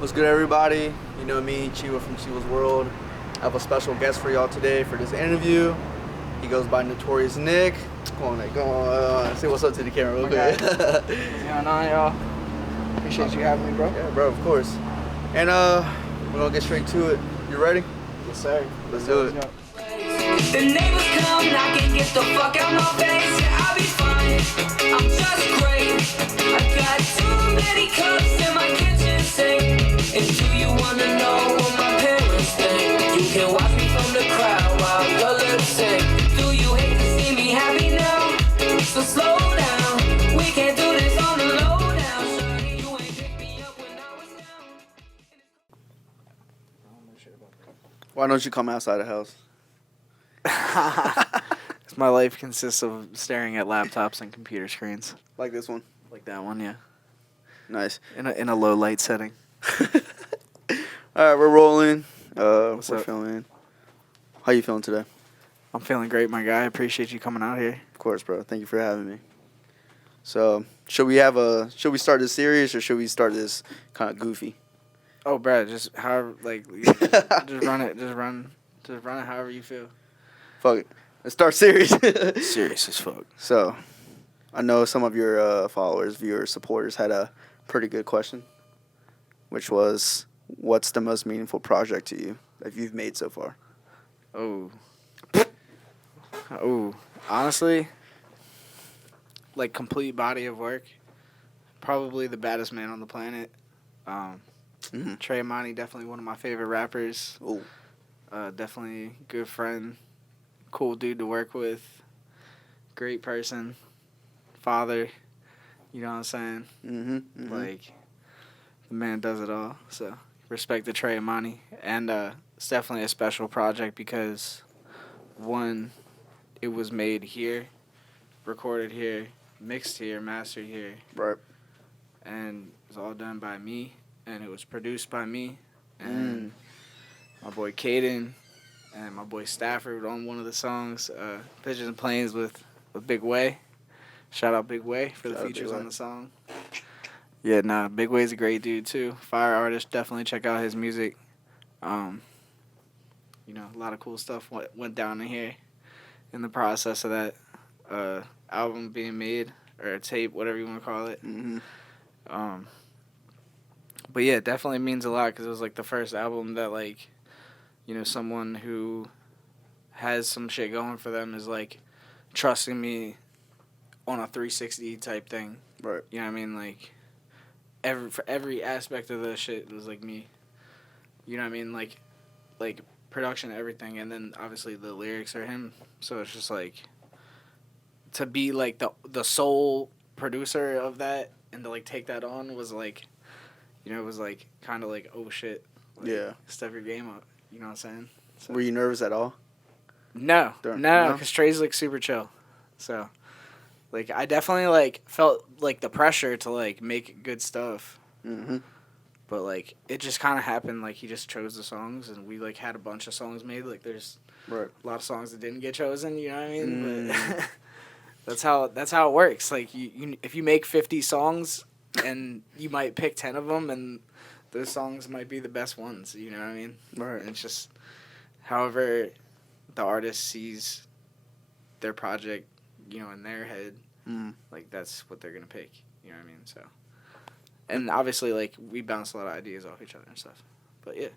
What's good, everybody? You know me, Chivo from Chivo's World. I have a special guest for y'all today for this interview. He goes by Notorious Nick. Come on, Nick. Go on. Say what's up to the camera real quick. What's going on, y'all? Appreciate you having me, bro. Yeah, bro, of course. And we're gonna get straight to it. You ready? Yes, sir. Let's do it. The neighbors come knocking, get the fuck out my face. Yeah, I'll be fine. I'm just great. I got too many cups in my kitchen sink. And do you wanna know what my parents think? You can watch me from the crowd while your lips sync. Do you hate to see me happy now? So slow down. We can't do this on the low now. Shorty, you ain't picked me up when I was down. Why don't you come outside the house? My life consists of staring at laptops and computer screens. Like this one? Like that one, yeah. Nice. In a low light setting. All right, we're rolling. What's we're up? filming. How you feeling today? I'm feeling great, my guy. I appreciate you coming out here. Of course, bro. Thank you for having me. So, should we start this serious or should we start this kind of goofy? Oh, Brad, just however, just run it. Just run it however you feel. Fuck it. Let's start serious. Serious as fuck. So, I know some of your followers, viewers, supporters had a pretty good question, which was, what's the most meaningful project to you that you've made so far? Oh, honestly, like complete body of work, probably the baddest man on the planet. Trey Amani, definitely one of my favorite rappers. Oh, Definitely good friend, cool dude to work with, great person, father. You know what I'm saying? Like, the man does it all. So respect to Trey Amani, and it's definitely a special project because, one, it was made here, recorded here, mixed here, mastered here. right. And it was all done by me, and it was produced by me, and my boy Caden, and my boy Stafford on one of the songs, Pigeons and Planes with Big Way. Shout out Big Way for the Shout out features Big Way. on the song. Yeah, nah, Big Way's a great dude too. Fire artist, definitely check out his music. A lot of cool stuff went down in here in the process of that album being made, or a tape, whatever you want to call it. But yeah, it definitely means a lot because it was like the first album that, like, someone who has some shit going for them is like trusting me on a 360 type thing. Right. You know what I mean? Like, for every aspect of the shit, it was like me. You know what I mean? Like production, everything, and then obviously the lyrics are him. So it's just like, to be like the sole producer of that and to like take that on was like, it was like kind of like, oh shit. Like, Yeah. Step your game up. You know what I'm saying? So, Were you nervous at all? No, No? because Trey's like super chill. So, like, I definitely like felt like the pressure to like make good stuff. But like, it just kind of happened. Like, he just chose the songs, and we like had a bunch of songs made. Like, there's Right. a lot of songs that didn't get chosen. You know what I mean? But that's how it works. Like, you if you make 50 songs, and you might pick 10 of them, and those songs might be the best ones. You know what I mean? Right. And it's just, however the artist sees their project, in their head, like, that's what they're going to pick. You know what I mean? So, and obviously, like, we bounce a lot of ideas off each other and stuff. But, yeah.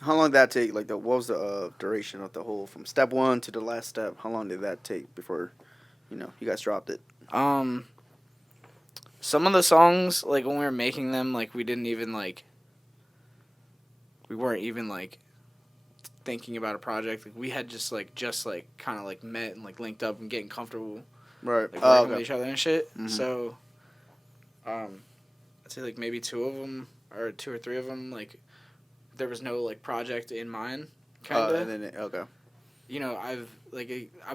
How long did that take? Like, what was the duration of the whole, from step one to the last step? How long did that take before, you guys dropped it? Some of the songs, like, when we were making them, like, we weren't even, like, thinking about a project. Like, we had just kind of, like, met and, like, linked up and getting comfortable. Right. Like, working with each other and shit. So, I'd say, like, maybe two or three of them, like, there was no, like, project in mind, kind of. Okay. I've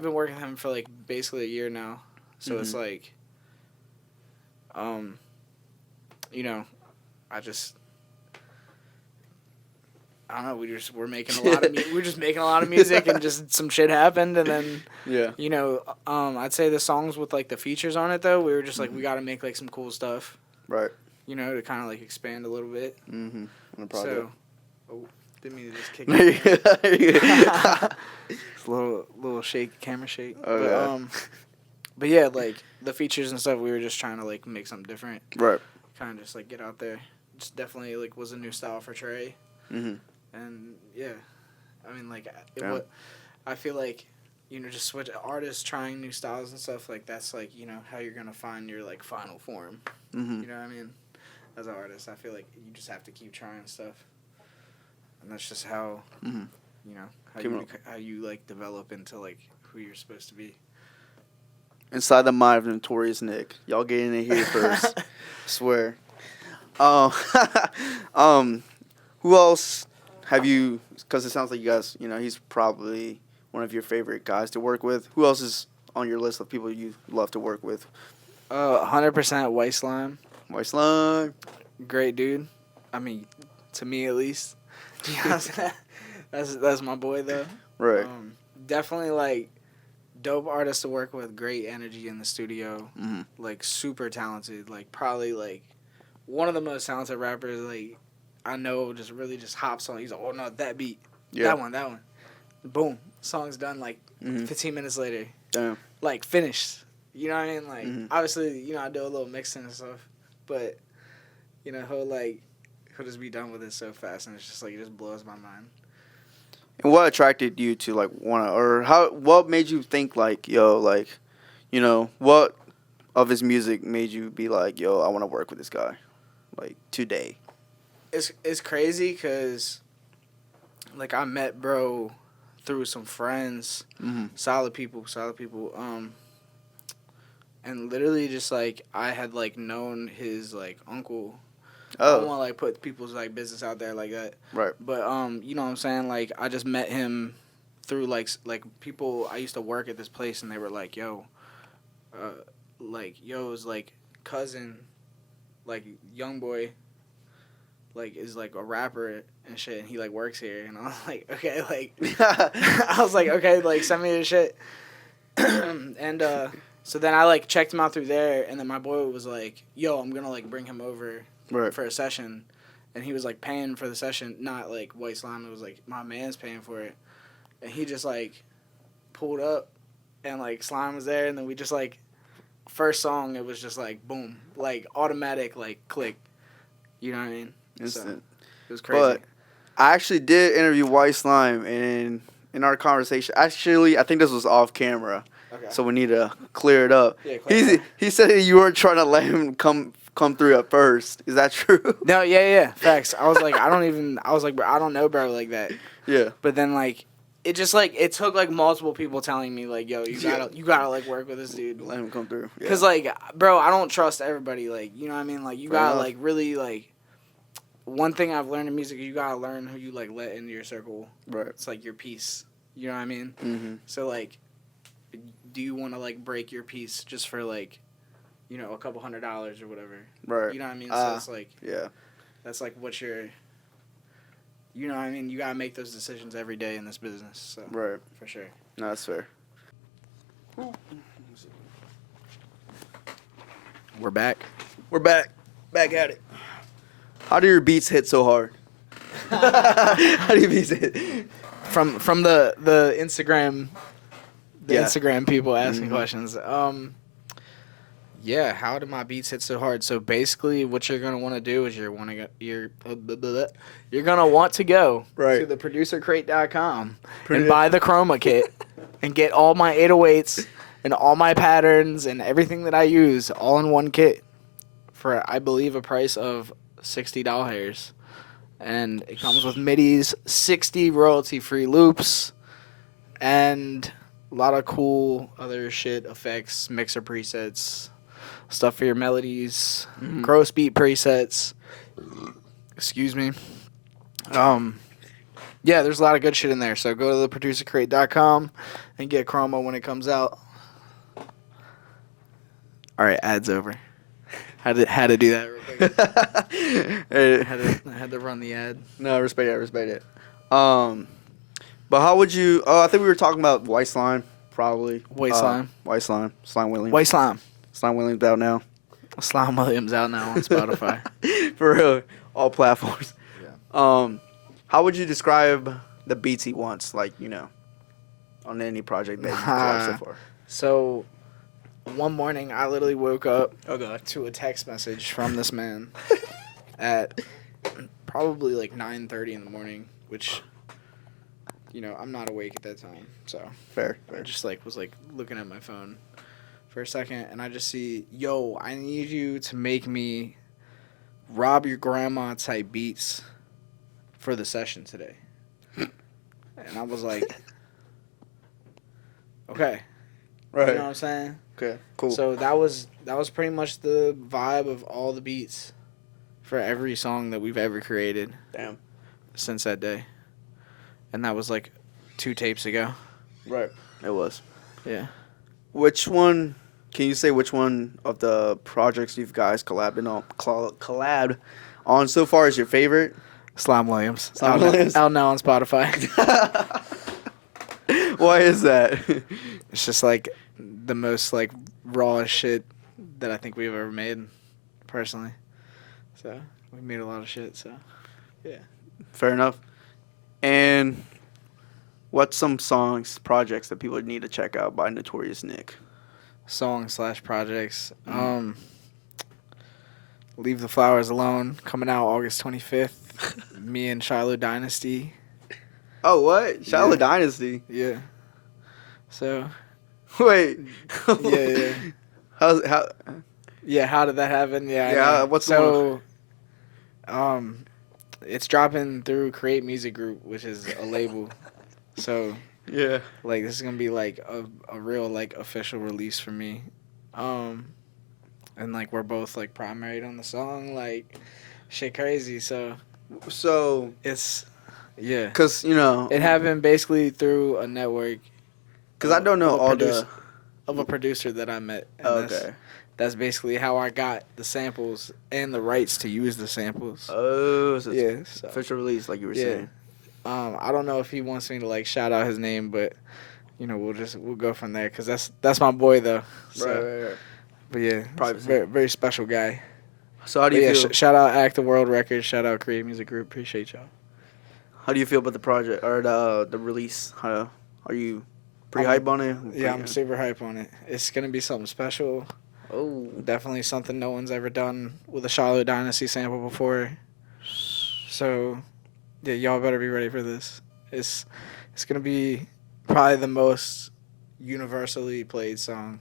been working with him for, like, basically a year now. So it's, like, I don't know. We're making a lot of we're just making a lot of music, and just some shit happened, and then I'd say the songs with like the features on it though, we were just like we got to make like some cool stuff. Right. you know, to kind of like expand a little bit. Mm-hmm. On the project. So, didn't mean to just kick it. It's a little shake, camera shake. Okay. But yeah, like the features and stuff, we were just trying to like make something different. Right. Kind of just like get out there. Just definitely like was a new style for Trey. Mm-hmm. And yeah, I mean like Yeah. I feel like, you know, just switch artists trying new styles and stuff like that's like, you know, how you're gonna find your like final form. Mm-hmm. You know what I mean? As an artist, I feel like you just have to keep trying stuff, and that's just how Mm-hmm. you know how you like develop into like who you're supposed to be. Inside the mind of Notorious Nick. Y'all get in here first. Swear. Who else have you? Because it sounds like you guys. You know, he's probably one of your favorite guys to work with. Who else is on your list of people you love to work with? 100% White Slime. White Slime. Great dude. I mean, to me at least. You know what I'm saying? That's my boy though. Right. Definitely like dope artist to work with. Great energy in the studio. Mm-hmm. Like super talented. Like probably like one of the most talented rappers like I know. Just really just hops on. He's like, oh no, that beat. Yeah. That one. Boom. Song's done like Mm-hmm. 15 minutes later. Damn. Like finished. You know what I mean? Like Mm-hmm. obviously, you know, I do a little mixing and stuff, but you know, he'll just be done with it so fast, and it's just like it just blows my mind. And what attracted you to like what made you think like, yo, like, you know, what of his music made you be like, yo, I want to work with this guy, like today? It's crazy because like I met bro through some friends, Mm-hmm. solid people, and literally just like I had like known his like uncle. I don't want to like put people's like business out there like that. Right. But you know what I'm saying? Like I just met him through like people I used to work at this place, and they were like, "Yo, yo's like cousin, like young boy, like is like a rapper and shit, and he like works here." And I was like, "Okay, like," I was like, "Okay, like send me this shit." And so then I like checked him out through there, and then my boy was like, "Yo, I'm gonna like bring him over." Right. For a session, and he was like paying for the session, not like White Slime. It was like my man's paying for it, and he just like pulled up, and like Slime was there, and then we just like first song it was just like boom, like automatic like click, you know what I mean? Instant. So, it was crazy. But I actually did interview White Slime, and in our conversation, actually, I think this was off camera, Okay. so we need to clear it up. Yeah, clear it up. He said you weren't trying to let him come through at first. Is that true? No, yeah, facts. I was like, bro, I don't know, bro, like that. Yeah. But then like, it just like it took like multiple people telling me like, yo, you gotta like work with this dude. Let him come through. Yeah. Cause like, bro, I don't trust everybody. Like, you know what I mean? Like, you Fair gotta enough. like really like. One thing I've learned in music, you gotta learn who you like let into your circle. Right. It's like your piece. You know what I mean? Mm-hmm. So like, do you want to like break your piece just for like, you know, a couple $100s or whatever? Right. You know what I mean? So it's like, Yeah. that's like what you're. You know what I mean? You gotta make those decisions every day in this business. So Right. for sure. No, that's fair. We're back. We're back at it. How do your beats hit so hard? How do your beats hit? From the Instagram, Instagram people asking questions. Yeah, how do my beats hit so hard? So basically, what you're gonna want to do is you're gonna want to go Right. to the producercrate.com and buy the chroma kit and get all my 808s and all my patterns and everything that I use all in one kit for I believe a price of $60. And it comes with MIDIs, 60 royalty-free loops, and a lot of cool other shit, effects, mixer presets, stuff for your melodies, gross beat presets. Excuse me. Yeah, there's a lot of good shit in there. So go to theproducercrate.com and get Chroma when it comes out. All right, ads over. Had to do that real quick. I had to run the ad. No, respect it. But how would you? I think we were talking about White Slime, probably. White Slime. White Slime. Slime Williams. White Slime. Slime Williams out now. Slime Williams out now on Spotify. For real, all platforms. Yeah. How would you describe the beats he wants? Like, on any project that you've collabed so far. So, one morning I literally woke up Oh god. to a text message from this man at probably like 9:30 in the morning, which, I'm not awake at that time. So Fair. I just was looking at my phone for a second, and I just see, yo, I need you to make me rob your grandma type beats for the session today. And I was like, okay. Right. You know what I'm saying? Okay. Cool. So that was pretty much the vibe of all the beats for every song that we've ever created. Damn. Since that day. And that was 2 tapes ago. Right. It was. Yeah. Which one? Can you say which one of the projects you guys collabed on so far is your favorite? Slime Williams. Slime Williams. Out now on Spotify. Why is that? It's just the most raw shit that I think we've ever made, personally. So we made a lot of shit. So yeah. Fair enough. And what's some projects that people need to check out by Notorious Nick? Songs/projects. Leave the Flowers Alone, coming out August 25th. Me and Shiloh Dynasty. Oh, what? Shiloh Dynasty? Yeah. So. Wait. Yeah. How? Yeah, how did that happen? Yeah. Yeah, what's the one? It's dropping through Create Music Group, which is a label. So. Yeah. This is gonna be a real official release for me. And we're both primaried on the song, shit crazy. So it's yeah. Cause it happened basically through a network. Cause I don't know of a producer that I met. And okay. That's basically how I got the samples and the rights to use the samples. Oh, so yeah. It's official release, like you were saying. I don't know if he wants me to shout out his name, but we'll go from there because that's my boy though. So, right. But yeah, probably very very special guy. So how do you feel? Shout out Act the World Records. Shout out Create Music Group. Appreciate y'all. How do you feel about the project or the release? Are you pretty hype on it? Yeah, I'm super hype on it. It's gonna be something special. Oh, definitely something no one's ever done with a Shiloh Dynasty sample before. So, yeah, y'all better be ready for this. It's gonna be probably the most universally played song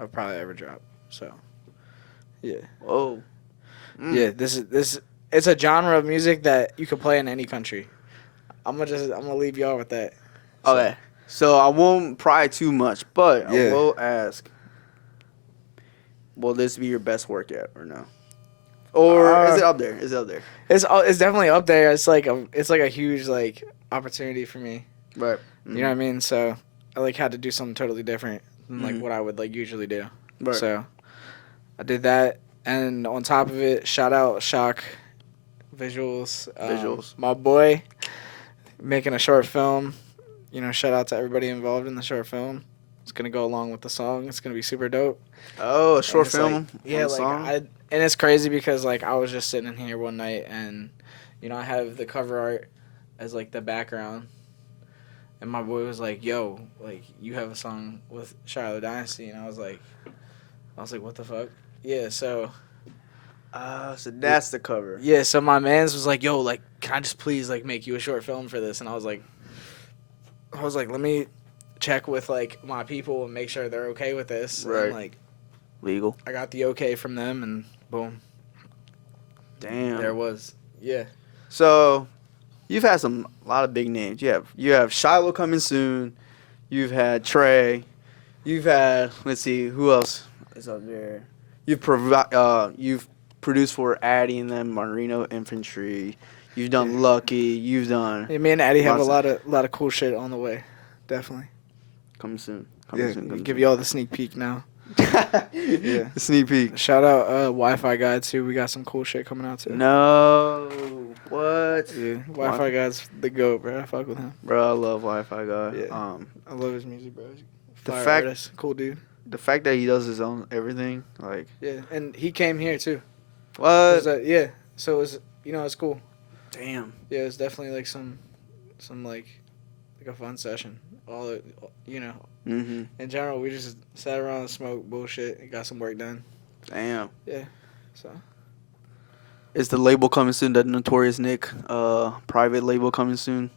I've probably ever dropped. So, yeah. Whoa. Yeah, it's a genre of music that you can play in any country. I'm gonna leave y'all with that. So. Okay. So I won't pry too much, but I will ask. Will this be your best work yet, or no? Or is it up there? Is it up there? It's definitely up there. It's a huge opportunity for me. Right. Mm-hmm. You know what I mean? So I had to do something totally different than what I would usually do. Right. So I did that, and on top of it, shout out Shock Visuals. My boy, making a short film. Shout out to everybody involved in the short film. It's gonna go along with the song. It's gonna be super dope. Oh, a short film. Yeah, song? and it's crazy because I was just sitting in here one night and I have the cover art as the background, and my boy was like, "Yo, you have a song with Shiloh Dynasty," and I was like, "What the fuck?" Yeah, so. So that's the cover. Yeah, so my man's was like, "Yo, can I just please make you a short film for this?" And I was like, "Let me check with my people and make sure they're okay with this." Right. And, legal. I got the okay from them, and boom. Damn. There it was. Yeah. So, you've had a lot of big names. You have Shiloh coming soon. You've had Trey. You've had, let's see, who else is up there? You've produced for Addie and them, Marino Infantry. You've done Lucki. You've done. Yeah, me and Addie have a lot of cool shit on the way. Definitely. Coming soon. Give you all the sneak peek now. Yeah. Sneak peek. Shout out Wi-Fi Guide too. We got some cool shit coming out too. No. What? Yeah. Wi-Fi Guide's the GOAT, bro. I fuck with him. Bro, I love Wi-Fi Guy. Yeah. I love his music, bro. The Fire fact artist. Cool dude. the fact that he does his own everything, like. Yeah, and he came here too. What? Yeah, so it was, it's cool. Damn. Yeah, it's definitely like some like a fun session. Mm-hmm. In general, we just sat around and smoked bullshit and got some work done. Damn. Yeah, so. Is the label coming soon? The Notorious Nick private label coming soon?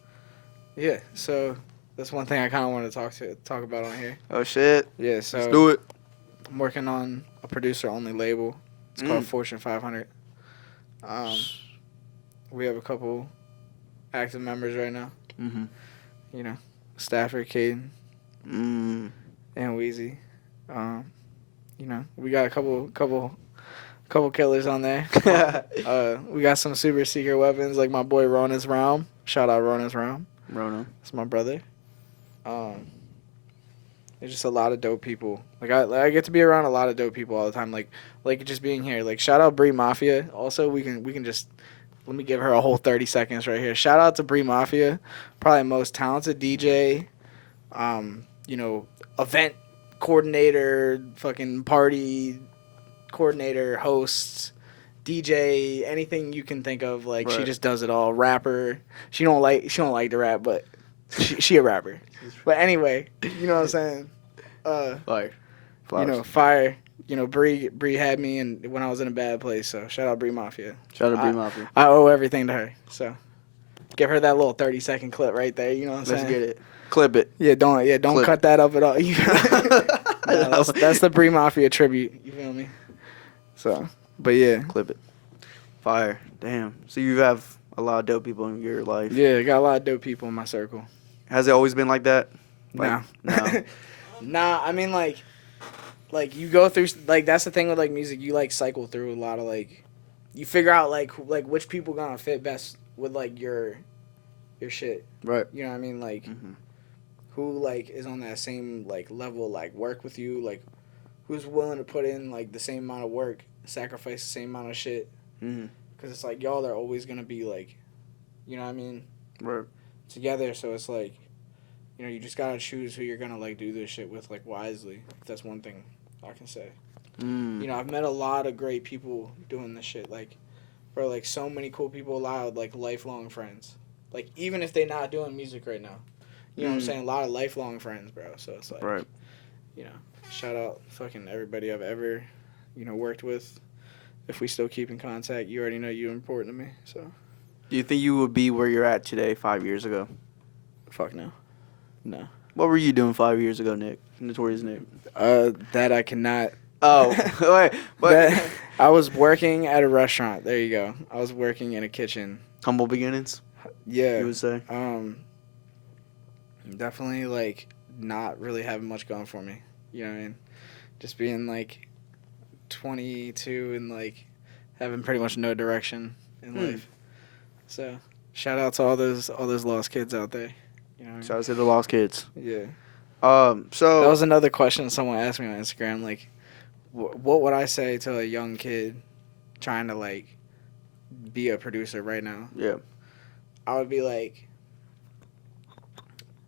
Yeah, so that's one thing I kind of want to talk about on here. Oh shit. Yeah, so let's do it. I'm working on a producer-only label. It's called Fortune 500. We have a couple active members right now. Mm-hmm. Stafford, Caden, and Weezy. We got a couple killers on there. We got some super secret weapons, like my boy Ronan's Realm. Shout out Ronan's Realm. Rona. That's my brother. There's just a lot of dope people. Like I get to be around a lot of dope people all the time. Like just being here. Like shout out Bree Mafia. Also, we can just let me give her a whole 30 seconds right here. Shout out to Bree Mafia, probably most talented DJ. Event coordinator, fucking party coordinator, host, DJ, anything you can think of. Like She just does it all. Rapper. She don't like to rap, but she a rapper. But anyway, you know what I'm saying? Fire. Fire. Bree had me and when I was in a bad place. So shout out Bree Mafia. Shout out Bree Mafia. I owe everything to her. So give her that little 30-second clip right there. You know what I'm saying? Let's get it. Clip it. Yeah, don't Clip. cut that up at all. That's the Bree Mafia tribute. You feel me? So, but yeah, Clip it. Fire. Damn. So you have a lot of dope people in your life. Yeah, got a lot of dope people in my circle. Has it always been like that? No. No. Nah, I mean like you go through like that's the thing with like music. You like cycle through a lot of like you figure out like which people gonna fit best with like your shit. Right. You know what I mean? Like who like is on that same like level like work with you, like who's willing to put in like the same amount of work, sacrifice the same amount of shit. Cuz it's like y'all are always going to be like, you know what I mean? Right. Together, so it's like you just got to choose who you're going to like do this shit with like wisely. That's one thing I can say. I've met a lot of great people doing this shit like bro, like so many cool people allowed like lifelong friends. Like even if they're not doing music right now. You know what I'm saying? A lot of lifelong friends, bro. So it's like, right. Shout out fucking everybody I've ever, worked with. If we still keep in contact, you already know you're important to me. So. Do you think you would be where you're at today 5 years ago? Fuck no. No. What were you doing 5 years ago, Nick? Notorious Nick. That I cannot. Oh, wait. But I was working at a restaurant. There you go. I was working in a kitchen. Humble beginnings? Yeah. You would say? Definitely, like, not really having much going for me. You know what I mean? Just being, like, 22 and, like, having pretty much no direction in life. So, shout out to all those lost kids out there. You know what I mean? Shout out to the lost kids. Yeah. So that was another question someone asked me on Instagram. Like, what would I say to a young kid trying to, like, be a producer right now? Yeah. I would be like,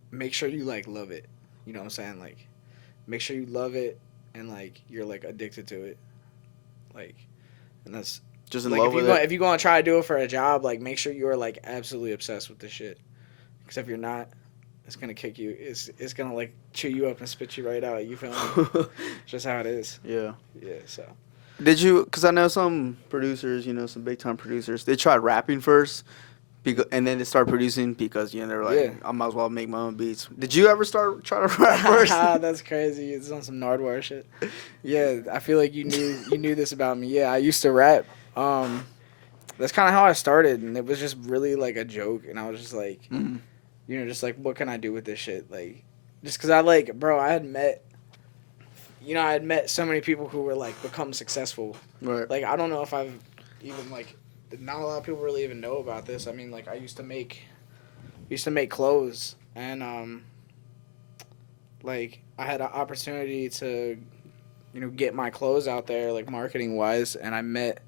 make sure you like love it. You know what I'm saying? Like, make sure you love it and like you're like addicted to it. Like, and that's just in like love with it. If you're gonna try to do it for a job, like make sure you're like absolutely obsessed with this shit. Because if you're not, it's gonna kick you. It's gonna like chew you up and spit you right out. You feel me? Just how it is. Yeah. Yeah. So. Did you? Because I know some producers, some big time producers, they tried rapping first. And then they start producing because they're like, I might as well make my own beats. Did you ever try to rap first? That's crazy. It's on some Nardwuar shit. Yeah, I feel like you knew this about me. Yeah, I used to rap. That's kind of how I started, and it was just really like a joke. And I was just like, just like, what can I do with this shit? Like, just because I had met so many people who were like become successful. Right. Like, I don't know if I've even like. Not a lot of people really even know about this. I mean, like I used to make clothes, and like I had an opportunity to, get my clothes out there, like marketing wise, and I met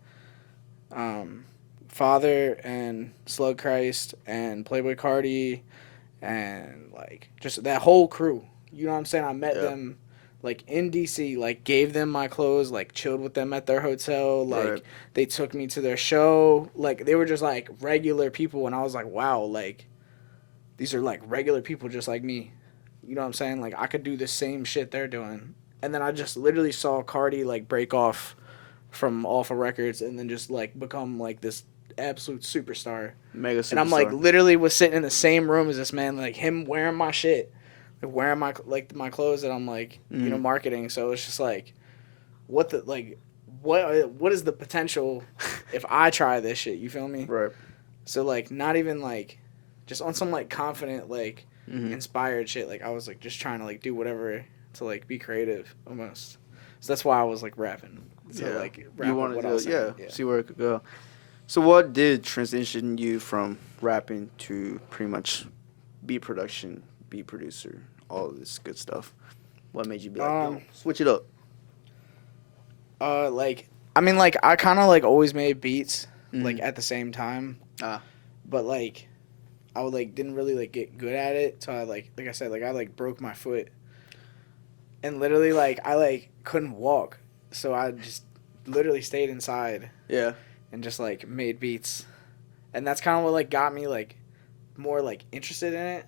Father and Slug Christ and Playboy Cardi, and like just that whole crew. You know what I'm saying? I met them like in DC, like gave them my clothes, like chilled with them at their hotel, like Right. they took me to their show, like they were just like regular people, and I was like, wow, like these are like regular people just like me. You know what I'm saying? Like I could do the same shit they're doing. And then I just literally saw Cardi like break off from Alpha Records and then just like become like this absolute superstar. Mega superstar. And I'm like literally was sitting in the same room as this man, like him wearing my shit, like wearing my clothes that I'm like you know marketing. So it's just like, what is the potential if I try this shit? You feel me? Right. So like not even like, just on some like confident like inspired shit. Like I was like just trying to like do whatever to like be creative almost. So that's why I was like rapping. So like rap you wanted wanted what I was to saying. see where it could go. So what did transition you from rapping to pretty much beat production, beat producer, all of this good stuff? What made you be like, yo, switch it up? Like I mean like I kind of like always made beats like at the same time. But like I would like didn't really like get good at it. So I like I said, like I like broke my foot. And literally like I like couldn't walk. So I just literally stayed inside. Yeah. And just like made beats. And that's kind of what like got me like more like interested in it.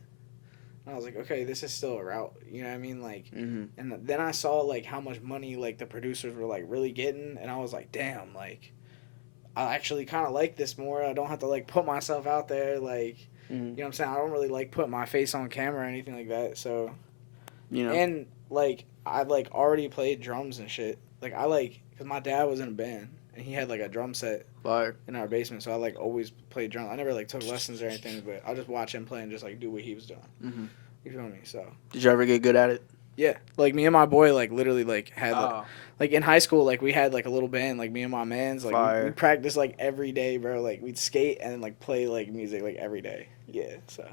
And I was like, okay, this is still a route. You know what I mean? Like and then I saw like how much money like the producers were like really getting, and I was like, damn, like I actually kind of like this more. I don't have to like put myself out there, like you know what I'm saying? I don't really like put my face on camera or anything like that. So you know. And like I like already played drums and shit. Like I like, cause my dad was in a band and he had like a drum set in our basement. So I like always played drums. I never like took lessons or anything, but I just watch him play and just like do what he was doing. You feel me? So did you ever get good at it? Yeah, like me and my boy like literally like had like in high school like we had like a little band, like me and my mans, like we practiced like every day, bro. Like we'd skate and then like play like music like every day. Yeah, so.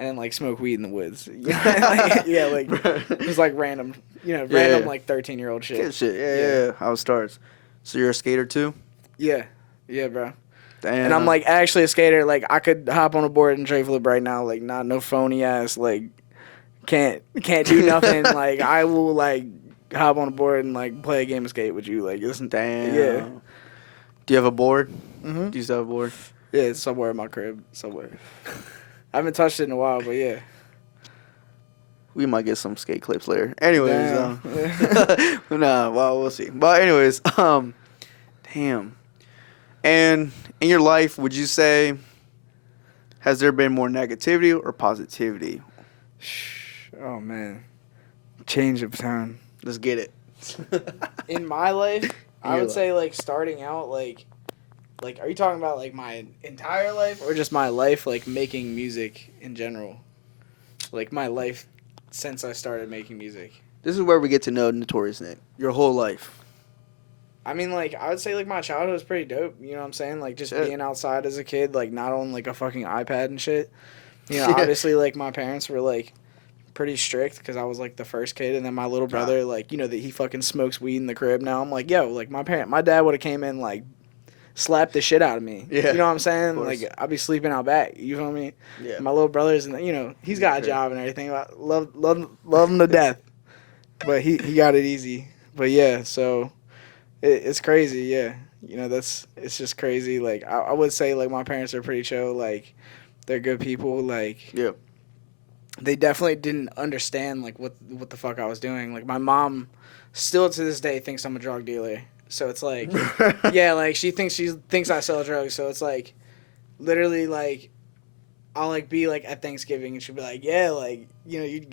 And then, like, smoke weed in the woods. You know? Like, yeah, like, it was, like, random, random, like, 13-year-old shit. Good shit, yeah. How it starts. So you're a skater, too? Yeah, bro. Damn. And I'm, like, actually a skater. Like, I could hop on a board and tray flip right now. Like, not no phony ass, like, can't do nothing. Like, I will, like, hop on a board and, like, play a game of skate with you. Like, it's, damn. Yeah. Do you have a board? Mm-hmm. Do you still have a board? Yeah, it's somewhere in my crib, somewhere. I haven't touched it in a while, but yeah. We might get some skate clips later. Anyways, nah, well, we'll see. But anyways, damn. And in your life, would you say, has there been more negativity or positivity? Oh, man. Change of tone. Let's get it. In my life, I would say, like, starting out, like, are you talking about, like, my entire life or just my life, like, making music in general? Like, my life since I started making music. This is where we get to know Notorious Nick. Your whole life. I mean, like, I would say, like, my childhood was pretty dope. You know what I'm saying? Like, just being outside as a kid, like, not on, like, a fucking iPad and shit. You know, obviously, like, my parents were, like, pretty strict because I was, like, the first kid. And then my little brother, like, you know, that he fucking smokes weed in the crib now. I'm like, yo, like, my dad would have came in, like, slapped the shit out of me. Yeah. You know what I'm saying? Like, I'd be sleeping out back. You feel me? Yeah. My little brother's, and you know, he's got a job and everything. I love him to death. But he got it easy. But yeah, so it's crazy. Yeah. You know, it's just crazy. Like, I would say, like, my parents are pretty chill. Like, they're good people. Like, yeah. They definitely didn't understand, like, what the fuck I was doing. Like, my mom still to this day thinks I'm a drug dealer. So it's like, yeah, like she thinks I sell drugs. So it's like, literally, like, I'll like be like at Thanksgiving and she'll be like, yeah, like, you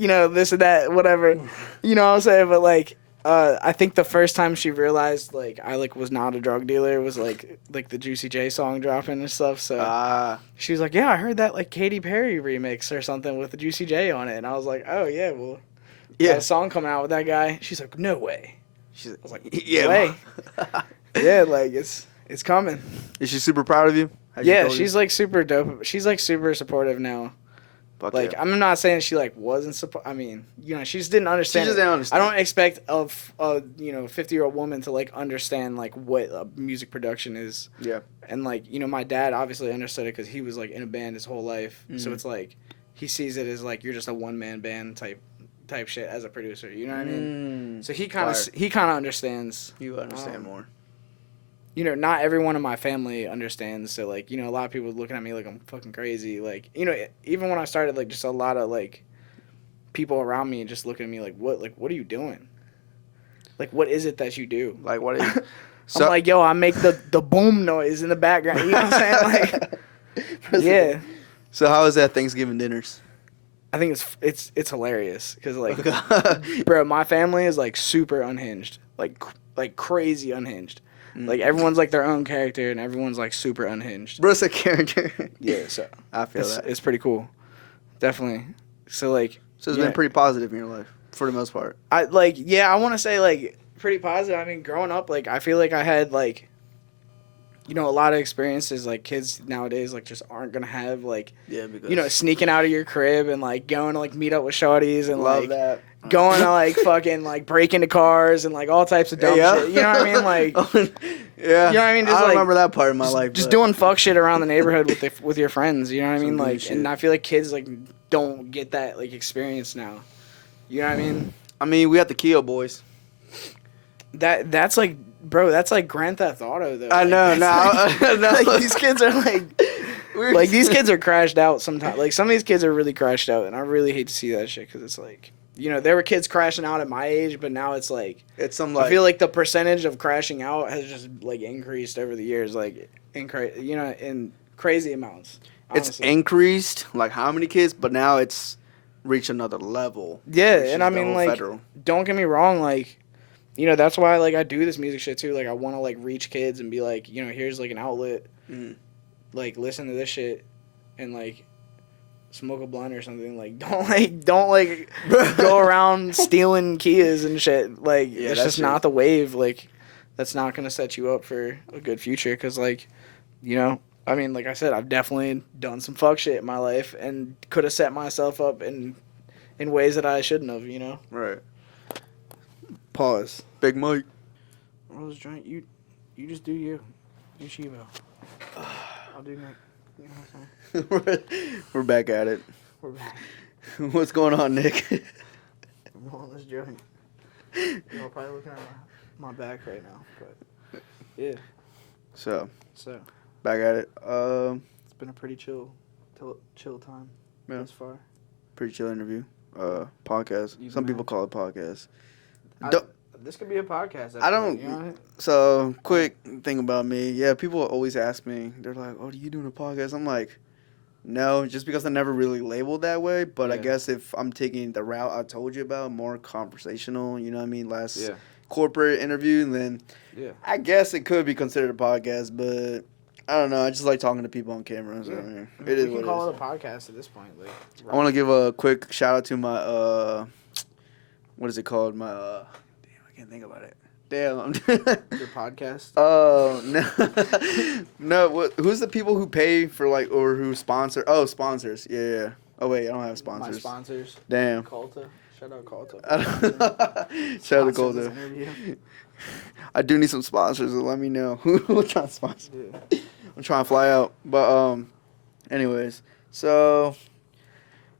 know, this and that, whatever, you know what I'm saying? But like, I think the first time she realized like I like was not a drug dealer was like the Juicy J song dropping and stuff. So she was like, yeah, I heard that like Katy Perry remix or something with the Juicy J on it, and I was like, oh yeah, well, got a song coming out with that guy. She's like, no way. I was like, yeah, way. Yeah, like it's coming. Is she super proud of you? Yeah, she's like super dope. She's like super supportive now. Fuck like I'm not saying she like wasn't I mean, you know, she just didn't understand. She just didn't understand. I don't expect a 50-year-old woman to like understand like what music production is. Yeah. And like, you know, my dad obviously understood it because he was like in a band his whole life. Mm-hmm. So it's like he sees it as like you're just a one-man band type type shit as a producer. You know what I mean? So he Fire. kind of understands. You understand more. You know, not everyone in my family understands. So like, you know, a lot of people looking at me like I'm fucking crazy. Like, you know, even when I started, like, just a lot of like people around me just looking at me like, what are you doing? Like, what is it that you do? Like, what? Are you... I'm like, yo, I make the boom noise in the background. You know what I'm saying? Like, yeah. So how is that Thanksgiving dinners? I think it's hilarious because like, bro, my family is like super unhinged, like crazy unhinged. Like everyone's like their own character and everyone's like super unhinged. Bro's a character. Yeah, so I feel that it's pretty cool, definitely. So like, so it's been pretty positive in your life for the most part. I want to say like pretty positive. I mean, growing up, like I feel like I had like, you know, a lot of experiences like kids nowadays like just aren't gonna have, like, because you know, sneaking out of your crib and like going to like meet up with shorties and love like that. Going to like fucking like break into cars and like all types of dumb shit. You know what I mean? Like, yeah. You know what I mean? Just I don't like, remember that part of my life. Just doing fuck shit around the neighborhood with your friends. You know what I mean? Like, shit. and I feel like kids like don't get that like experience now. You know what I mean? I mean, we got the Keo boys. That's like, bro, that's like Grand Theft Auto though. I know. Like, these kids are like these kids are crashed out sometimes. Like some of these kids are really crashed out, and I really hate to see that shit because it's like, you know, there were kids crashing out at my age, but now it's like, I feel like the percentage of crashing out has just like increased over the years, like in crazy amounts. Honestly. It's increased, like how many kids, but now it's reached another level. Yeah, and I mean, like, federal. Don't get me wrong, like, you know, that's why like I do this music shit too. Like I want to like reach kids and be like, you know, here's like an outlet, like listen to this shit, and like smoke a blunt or something. Like don't go around stealing Kias and shit. Like it's just not the wave. Like that's not gonna set you up for a good future. Cause like, you know, I mean, like I said, I've definitely done some fuck shit in my life and could have set myself up in ways that I shouldn't have. You know. Right. Pause. Big Mike. Rose joint. You just do you. You Chivo. I'll do Nick. You know what I'm saying? We're back at it. We're back. What's going on, Nick? I'm rolling this joint. You're probably looking at my back right now, but yeah. So back at it. It's been a pretty chill time thus far. Pretty chill interview. Podcast. Some people call it podcast. This could be a podcast. I don't. You know? So, quick thing about me. Yeah, people always ask me. They're like, "Oh, are you doing a podcast?" I'm like, no, just because I never really labeled that way. But I guess if I'm taking the route I told you about, more conversational, you know what I mean, corporate interview, then I guess it could be considered a podcast. But I don't know. I just like talking to people on camera. So it is what it is. We can call it a podcast at this point. Like, I want to give a quick shout out to my what is it called? My damn, I can't think about it. Damn. Your podcast? Oh, no. No, who's the people who pay for, like, or who sponsor? Oh, sponsors. Yeah. Oh, wait, I don't have sponsors. My sponsors. Damn. Colta. Shout out Colta. Shout out to Colta. I do need some sponsors, so let me know. Who's trying to sponsor? Yeah. I'm trying to fly out. But, anyways. So,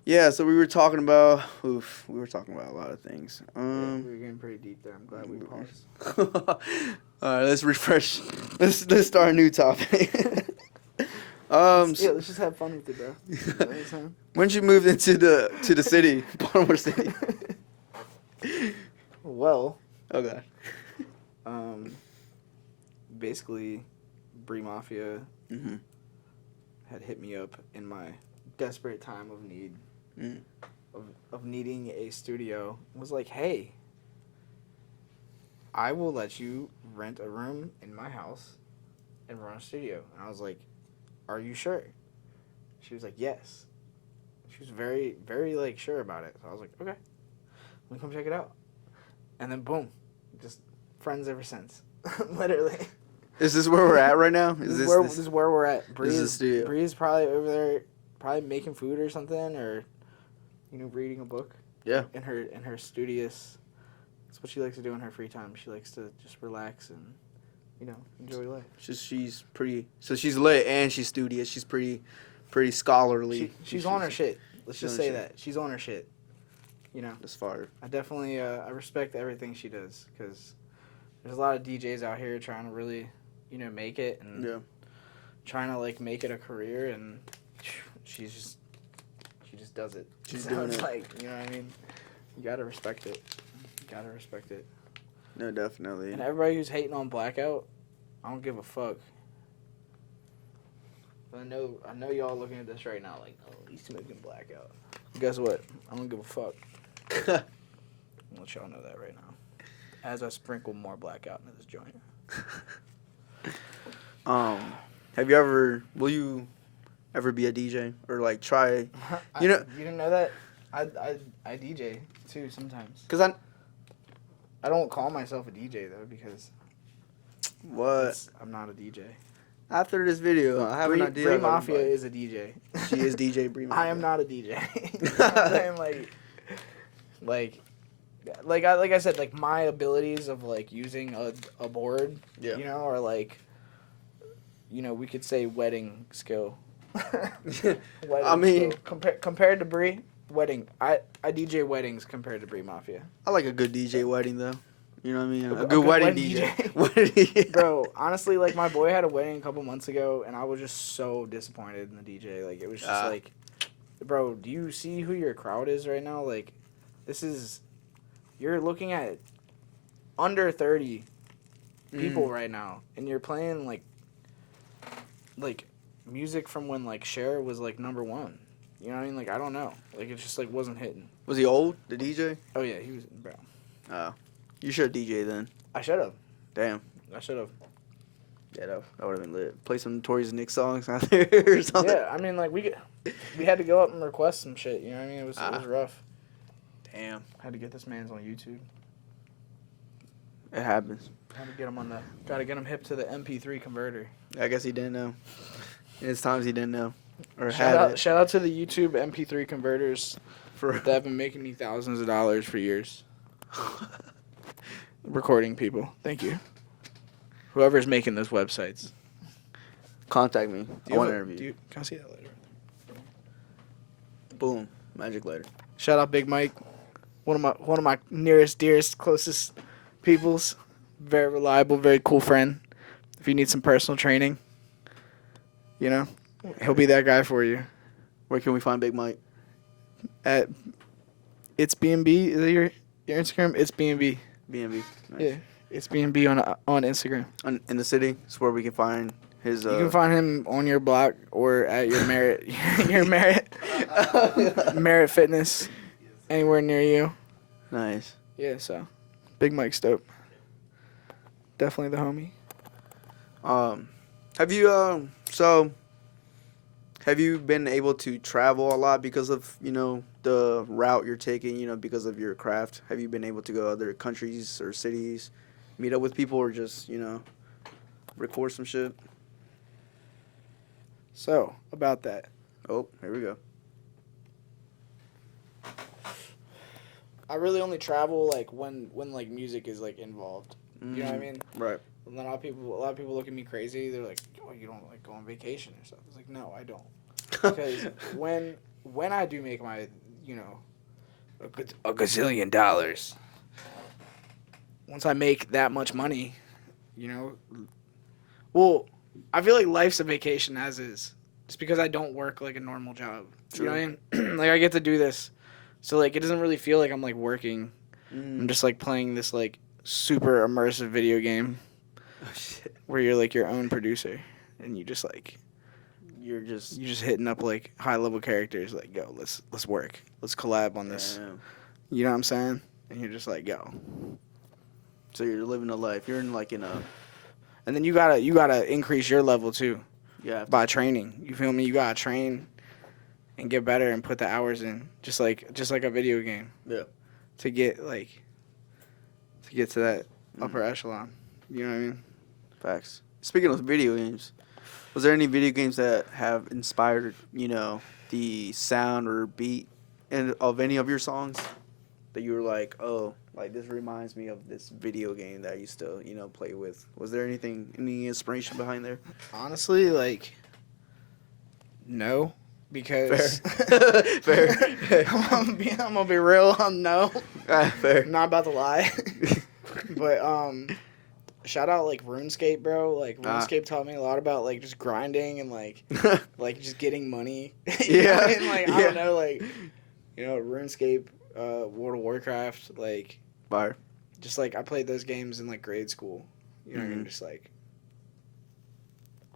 yeah, so we were talking about a lot of things. We were getting pretty deep there. I'm glad we paused. All right, let's refresh. Let's start a new topic. Let's just have fun with it, bro. When did you move into the city, Baltimore City? Well. Okay. Basically, Bree Mafia had hit me up in my desperate time of need. Of needing a studio, was like, hey, I will let you rent a room in my house and run a studio. And I was like, are you sure? She was like, yes. She was very, very, like, sure about it. So I was like, okay, let me come check it out. And then boom, just friends ever since. Literally. Is this where we're at right now? This is where we're at. Bree's probably over there, probably making food or something, or, you know, reading a book. Yeah. In her studious, that's what she likes to do in her free time. She likes to just relax and, you know, enjoy life. She's pretty. So she's lit and she's studious. She's pretty scholarly. She's on her shit. Let's just say that she's on her shit. you know, That's fire. I definitely I respect everything she does because there's a lot of DJs out here trying to really, you know, make it and trying to like make it a career, and she just does it. She's so doing it's it. like, you know what I mean? You gotta respect it. No, definitely. And everybody who's hating on Blackout, I don't give a fuck. But I know y'all looking at this right now like, oh, he's smoking Blackout. Guess what? I don't give a fuck. I'll let y'all know that right now. As I sprinkle more Blackout into this joint. Will you ever be a DJ or like try? You know, you didn't know that? I DJ too sometimes. Cause I don't call myself a DJ though because I'm not a DJ. After this video, I have an idea. Bree Mafia is a DJ. She is DJ Bree Mafia. I am not a DJ. You know what I'm saying? Like I said, like my abilities of like using a board, you know, or like, you know, we could say wedding skill. Compared to Bree, wedding. I DJ weddings compared to Bree Mafia. I like a good DJ wedding though. You know what I mean? A good wedding DJ. Bro, honestly, like my boy had a wedding a couple months ago, and I was just so disappointed in the DJ. Like it was just like, bro, do you see who your crowd is right now? Like, you're looking at under 30 people right now, and you're playing like music from when like Cher was like number one. You know what I mean? Like I don't know. Like it just like wasn't hitting. Was he old? The DJ? Oh yeah, he was, bro. Oh, you should DJ then. I should have. Damn. I should have. Yeah, that would have been lit. Play some Notorious Nick songs out there or something. Yeah, I mean like we had to go up and request some shit. You know what I mean? It was rough. Damn. Had to get this man's on YouTube. It happens. Gotta get him hip to the MP3 converter. I guess he didn't know. It's times he didn't know. Or shout out to the YouTube MP3 converters that have been making me thousands of dollars for years. Recording people. Thank you. Whoever's making those websites. Contact me. I want to interview. Can I see that later? Boom. Magic letter. Shout out Big Mike. One of my nearest, dearest, closest peoples. Very reliable, very cool friend. If you need some personal training, you know, he'll be that guy for you. Where can we find Big Mike? At It's B&B. Is that your Instagram? It's B&B. B&B. Nice. Yeah. It's B&B on Instagram. In the city, it's where we can find his. You can find him on your block or at your Merit, Merit Fitness, anywhere near you. Nice. Yeah. So, Big Mike's dope. Definitely the homie. Have you been able to travel a lot because of, you know, the route you're taking, you know, because of your craft? Have you been able to go to other countries or cities, meet up with people, or just, you know, record some shit? So, about that. Oh, here we go. I really only travel like when like music is like involved. You know what I mean? Right. And a lot of people look at me crazy. They're like, "Oh, you don't like go on vacation or stuff." I was like, "No, I don't." Because when I do make my, you know, a gazillion dollars, once I make that much money, you know, well, I feel like life's a vacation as is, just because I don't work like a normal job. True. You know what I mean? Like I get to do this, so like it doesn't really feel like I'm like working. I'm just like playing this like super immersive video game where you're like your own producer and you just like you're just hitting up like high level characters like, yo, let's work, let's collab on this. You know what I'm saying? And you're just like, yo. So you're living a life. You're in like and then you gotta increase your level too. Yeah. By training. You feel me? You gotta train and get better and put the hours in, just like a video game. Yeah. To get to that upper echelon. You know what I mean? Facts. Speaking of video games, was there any video games that have inspired, you know, the sound or beat of any of your songs that you were like, oh, like this reminds me of this video game that I used to, you know, play with? Was there any inspiration behind there? Honestly, like, no. because Fair. I'm gonna be real. No, Fair. I'm not about to lie. But shout out like RuneScape, bro. Like RuneScape taught me a lot about like just grinding and like just getting money. You know what I mean? Like I don't know, like RuneScape, World of Warcraft, like Fire. just like I played those games in like grade school. You know what I mean? Just like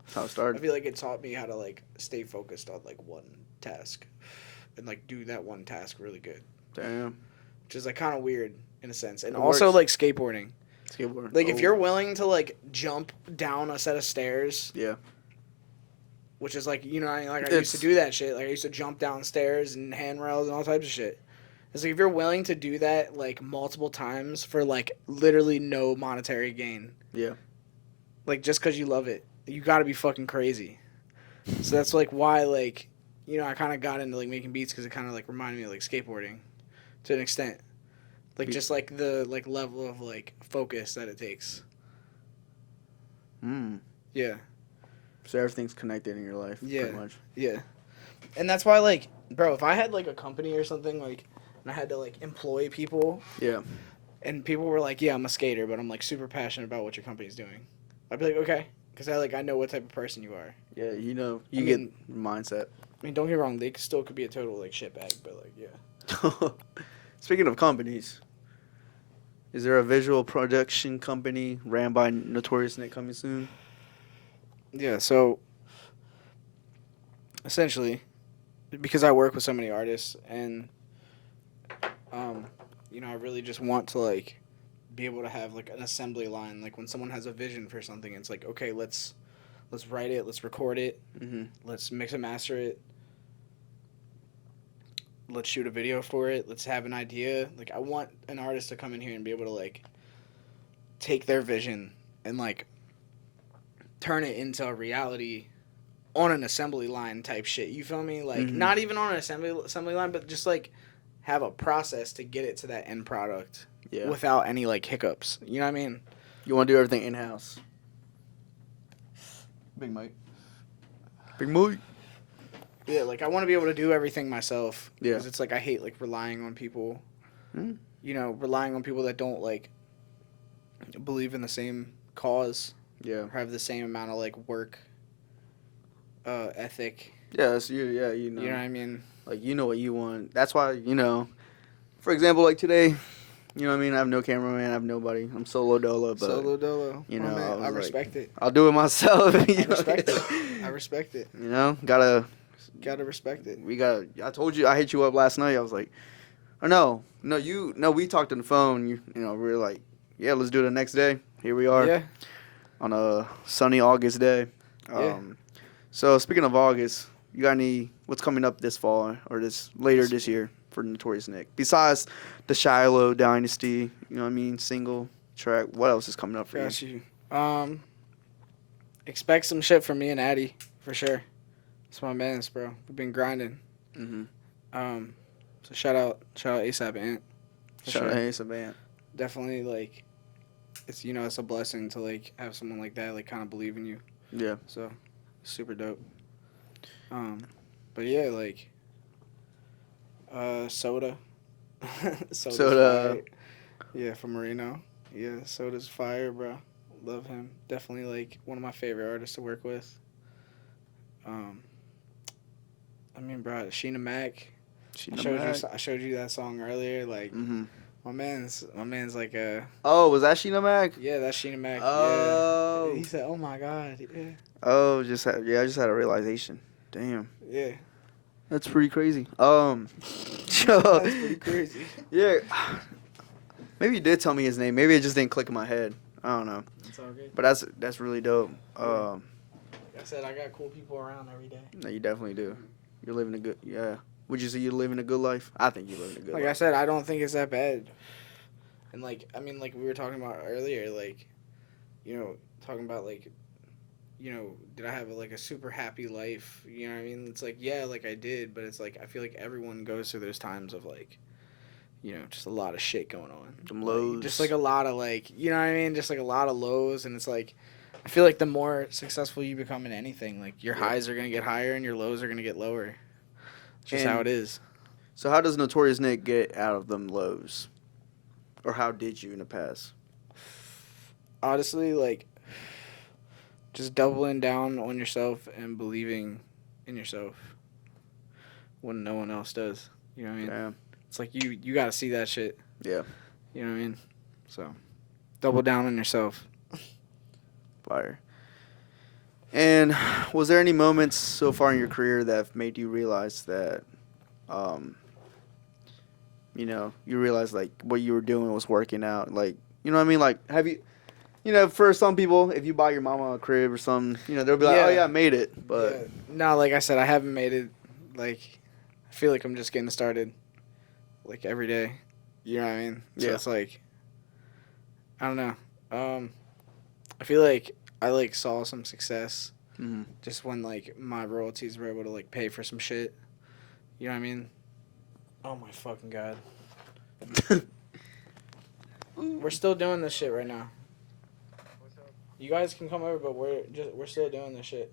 That's how it I started. feel like it taught me how to like stay focused on like one task and like do that one task really good. Damn. Which is like kind of weird in a sense. And It also works. like skateboarding. Skateboard. Like if you're willing to like jump down a set of stairs, Yeah. which is like I used to do that shit. Like I used to jump downstairs and handrails and all types of shit. It's like if you're willing to do that like multiple times for like literally no monetary gain. Yeah. Like just because you love it, you got to be fucking crazy. So that's like why like I kind of got into like making beats because it kind of like reminded me of like skateboarding, to an extent. Like just like the like level of like focus that it takes. Yeah. So everything's connected in your life. Yeah. Pretty much. Yeah. And that's why like, bro, if I had like a company or something like, and I had to like employ people. Yeah. And people were like, yeah, I'm a skater, but I'm like super passionate about what your company's doing. I'd be like, okay, because I know what type of person you are. Yeah. You I get mean- mindset. I mean, don't get me wrong, they still could be a total like shitbag, but like yeah. Speaking of companies, is there a visual production company ran by Notorious Nick coming soon? Yeah, so essentially, because I work with so many artists and I really just want to like be able to have like an assembly line. Like when someone has a vision for something, it's like, okay, let's write it, let's record it, let's mix and master it, let's shoot a video for it, let's have an idea. Like I want an artist to come in here and be able to like take their vision and like turn it into a reality on an assembly line type shit. You feel me? Like not even on an assembly line, but just like have a process to get it to that end product without any like hiccups. You know what I mean? You want to do everything in house. Big Mike. Big Mike. Yeah, like I want to be able to do everything myself. Yeah. Because it's like I hate like relying on people. Relying on people that don't like believe in the same cause. Yeah. Or have the same amount of like work ethic. Yeah, that's you. Yeah, You know what I mean? Like, you know what you want. That's why, for example, like today, you know what I mean? I have no cameraman. I have nobody. I'm solo dolo, but Solo dolo. You know, I respect it. I'll do it myself. I respect it. I respect it. Gotta respect it. I told you, I hit you up last night. I was like, oh, we talked on the phone. We were like, yeah, let's do it the next day. Here we are. Yeah. On a sunny August day. Yeah. So speaking of August, you got what's coming up this fall or later this year for Notorious Nick? Besides the Shiloh Dynasty, you know what I mean, single track, what else is coming up for Got you? you. Expect some shit from me and Addie, for sure. It's my mans, bro. We've been grinding. So shout out ASAP Ant. Shout out ASAP Ant. Definitely like it's it's a blessing to like have someone like that like kind of believe in you. Yeah. So super dope. But yeah, like Soda. Soda. Fire. Yeah, from Marino. Yeah, Soda's fire, bro. Love him. Definitely like one of my favorite artists to work with. I mean, bro, Shina Mack. I showed you that song earlier. Like, my man's like a. Oh, was that Shina Mack? Yeah, that's Shina Mack. Oh. Yeah. He said, "Oh my God." Yeah. Oh, I just had a realization. Damn. Yeah. That's pretty crazy. That's pretty crazy. Yeah. Maybe you did tell me his name. Maybe it just didn't click in my head. I don't know. It's all good. But that's really dope. Like I said, I got cool people around every day. No, you definitely do. You're living a good, yeah. Would you say you're living a good life? I think you're living a good life. Like I said, I don't think it's that bad. And like, I mean, like we were talking about earlier, like, talking about like, did I have like a super happy life? You know what I mean? It's like, yeah, like I did, but it's like, I feel like everyone goes through those times of like, just a lot of shit going on. Some lows. Like, just like a lot of like, you know what I mean? Just like a lot of lows. And it's like, I feel like the more successful you become in anything, like your highs are going to get higher and your lows are going to get lower. It's just how it is. So how does Notorious Nick get out of them lows? Or how did you in the past? Honestly, like, just doubling down on yourself and believing in yourself when no one else does. You know what I mean? Yeah. It's like you got to see that shit. Yeah. You know what I mean? So, double down on yourself. Fire. And was there any moments so far in your career that have made you realize that, you realize like what you were doing was working out? Like, you know what I mean? Like, have you, for some people, if you buy your mama a crib or something, they'll be like, Yeah. oh yeah, I made it. But Yeah. No, like I said, I haven't made it. Like, I feel like I'm just getting started. Like every day. You know what I mean? So Yeah. it's like, I don't know. I feel like I like saw some success just when like my royalties were able to like pay for some shit. You know what I mean? Oh my fucking god. We're still doing this shit right now. You guys can come over, but we're still doing this shit.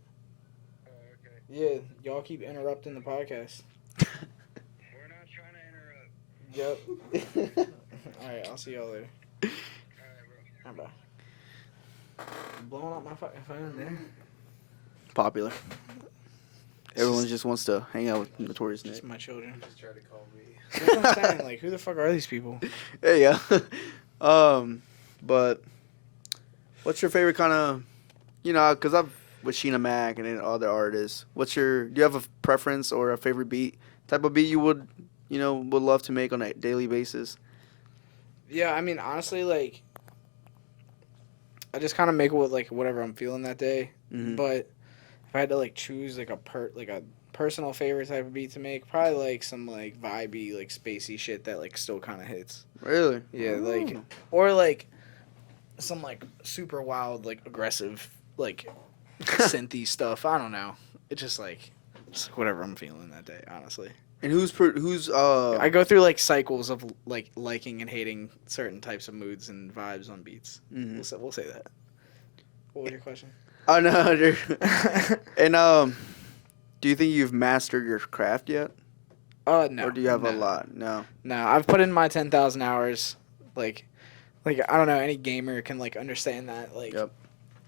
Oh, okay. Yeah, y'all keep interrupting the podcast. We're not trying to interrupt. Yep. Alright, I'll see y'all later. Alright, bro. Bye. Blowing up my fucking phone there. popular. Everyone just wants to hang out with Notorious Nick. Just my children. Just tried to call me. That's what I'm saying. Like, who the fuck are these people? Hey, yeah. But what's your favorite kind of, because I've with Shina Mack and then other artists. Do you have a preference or a favorite type of beat you would love to make on a daily basis? Yeah, I mean, honestly, like, I just kind of make it with like whatever I'm feeling that day. Mm-hmm. But if I had to like choose like a personal favorite type of beat to make, probably like some like vibey, like spacey shit that like still kind of hits. Really? Yeah, Ooh. like, or like some like super wild, like aggressive, like synthy stuff. I don't know. It's just like whatever I'm feeling that day, honestly. And who's I go through like cycles of like liking and hating certain types of moods and vibes on beats. Mm-hmm. We'll say that. What was your question? Oh no, dude. And do you think you've mastered your craft yet? No. Or do you have a No. lot? No. No, I've put in my 10,000 hours. Like I don't know, any gamer can like understand that. Like, Yep.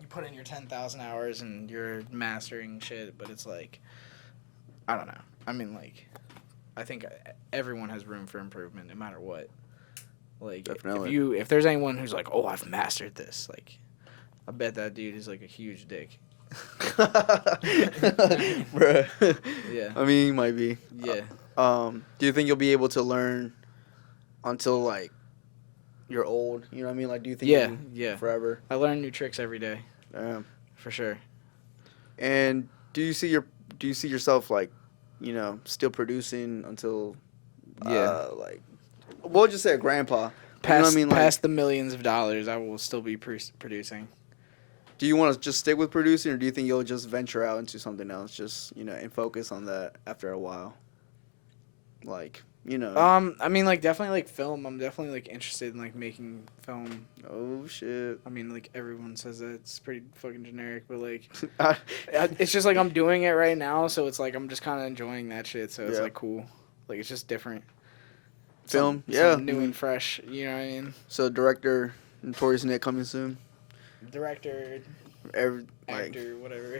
you put in your 10,000 hours and you're mastering shit, but it's like, I don't know. I mean, like, I think everyone has room for improvement, no matter what. Like, Definitely. if there's anyone who's like, oh, I've mastered this, like, I bet that dude is like a huge dick. Bruh. Yeah. I mean, he might be. Yeah. Do you think you'll be able to learn until like you're old? You know what I mean? Like, do you think Yeah. forever? I learn new tricks every day, Damn. for sure. And do you see yourself like, still producing until like, we'll just say a grandpa. Past, you know what I mean? Like, past the millions of dollars, I will still be producing. do you want to just stick with producing, or do you think you'll just venture out into something else, just and focus on that after a while? Like, I mean, like, definitely, like, film. I'm definitely, like, interested in, like, making film. Oh shit. I mean, like, everyone says that. It's pretty fucking generic, but, like, I- it's just, like, I'm doing it right now, so it's, like, I'm just kind of enjoying that shit, so it's, Yeah. like, cool. Like, it's just different. Film, Something new and fresh, you know what I mean? So director, Notorious Nick coming soon. Director, Like, actor, whatever.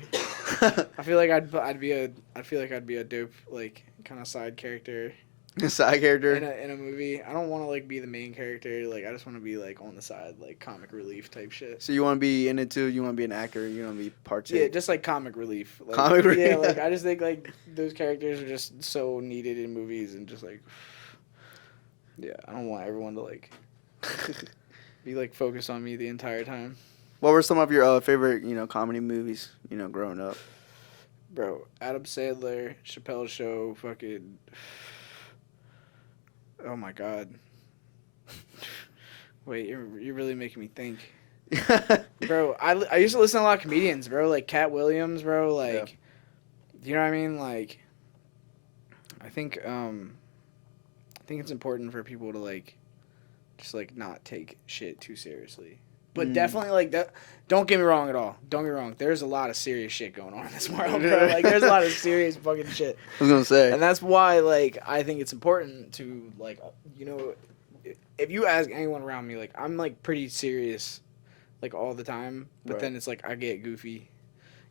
I feel like I'd be a dope, like, kind of side character side character. in a movie. I don't want to like be the main character. Like, I just want to be like on the side, like comic relief type shit. So you want to be in it too? You want to be an actor? You want to be partake? Yeah, just like comic relief. Like, Comic relief. Yeah, like I just think like those characters are just so needed in movies and just like, yeah, I don't want everyone to like be like focused on me the entire time. What were some of your favorite, comedy movies, growing up? Bro, Adam Sandler, Chappelle's Show, fucking. Oh my god. Wait, you're really making me think. Bro, I used to listen to a lot of comedians, bro, like Cat Williams, bro, like, you know what I mean? Like, I think it's important for people to like, just like not take shit too seriously. But definitely, like, that. Don't get me wrong at all. Don't get me wrong. There's a lot of serious shit going on in this world, bro. Like, there's a lot of serious fucking shit. I was gonna say. And that's why, like, I think it's important to, like, you know, if you ask anyone around me, like, I'm, like, pretty serious, like, all the time. But then it's, like, I get goofy. You know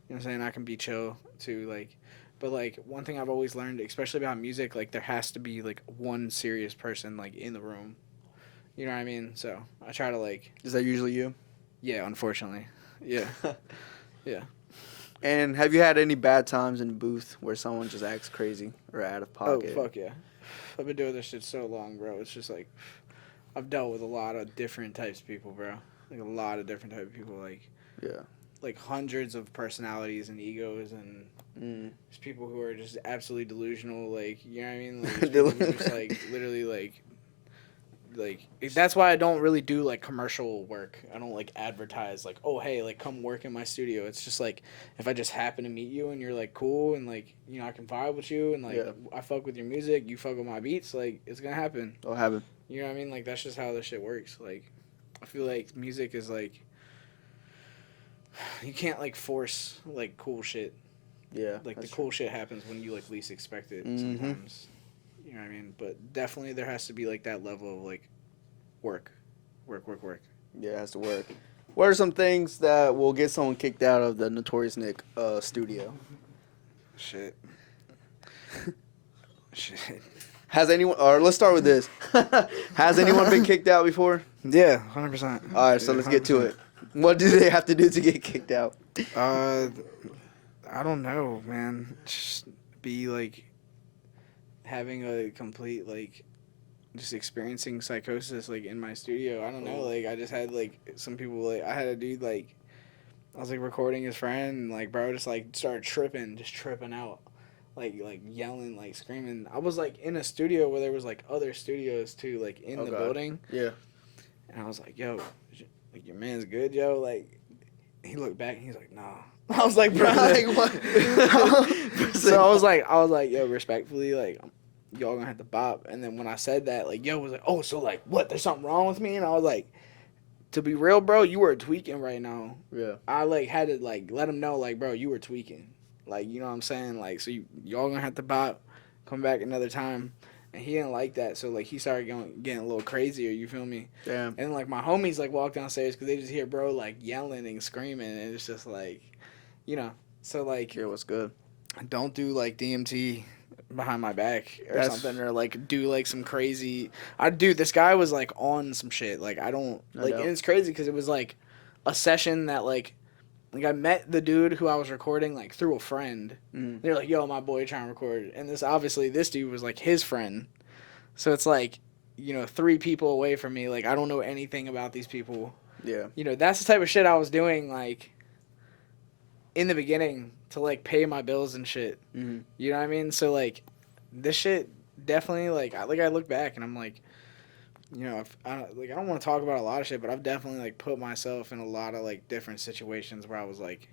what I'm saying? I can be chill, too, like. But, like, one thing I've always learned, especially about music, like, there has to be, like, one serious person, like, in the room. You know what I mean? So, I try to, like... Is that usually you? Yeah, unfortunately. Yeah. Yeah. And have you had any bad times in the booth where someone just acts crazy or out of pocket? Oh, fuck yeah. I've been doing this shit so long, bro. It's just, like... I've dealt with a lot of different types of people, bro. Like, a lot of different types of people, like... Yeah. Like, hundreds of personalities and egos and... There's people who are just absolutely delusional, like, you know what I mean? Like, people who are just, like, literally, like, that's why I don't really do, like, commercial work. I don't, like, advertise, like, oh, hey, like, come work in my studio. It's just, like, if I just happen to meet you and you're, like, cool and, like, you know, I can vibe with you and, like, I fuck with your music, you fuck with my beats, like, it's gonna happen. It'll happen. You know what I mean? Like, that's just how this shit works. Like, I feel like music is, like, you can't, like, force, like, cool shit. Yeah. Like, the cool shit happens when you, like, least expect it sometimes. You know what I mean? But definitely there has to be, like, that level of, like, work. Yeah, it has to work. What are some things that will get someone kicked out of the Notorious Nick studio? Shit. Has anyone, or let's start with this. Has anyone been kicked out before? Yeah, 100%. All right, so let's get to it. What do they have to do to get kicked out? I don't know, man. Just be, like, having a complete, like, just experiencing psychosis, like, in my studio. I don't know, like, I just had, like, some people, like, I had a dude, like, I was, like, recording his friend, and, like, bro just, like, started tripping out. Like, yelling, like, screaming. I was, like, in a studio where there was, like, other studios, too, like, in the building. Yeah. And I was like, yo, like, your man's good, yo? Like, he looked back, and he's like, nah. I was like, bro, like, what? So I was like, yo, respectfully, like, y'all gonna have to bop. And then when I said that, like, yo was like, oh, so, like, what? There's something wrong with me? And I was like, to be real, bro, you were tweaking right now. Yeah. I, like, had to, like, let him know, like, bro, you were tweaking. Like, you know what I'm saying? Like, so y'all gonna have to bop, come back another time. And he didn't like that, so, like, he started getting a little crazier, you feel me? Damn. And, like, my homies, like, walk downstairs because they just hear bro, like, yelling and screaming, and it's just, like, you know. So, like, Yeah, what's good? don't do, like, DMT behind my back or something, or, like, do, like, some crazy... this guy was, like, on some shit. Like, I don't... Like, and it's crazy because it was, like, a session that, like, I met the dude who I was recording, like, through a friend. They're like, yo, my boy trying to record. And this dude was, like, his friend. So it's, like, you know, 3 people away from me. Like, I don't know anything about these people. Yeah. You know, that's the type of shit I was doing, like, in the beginning to, like, pay my bills and shit. You know what I mean? So, like, this shit definitely, like, I look back and I'm like, you know, I don't want to talk about a lot of shit, but I've definitely, like, put myself in a lot of, like, different situations where I was like,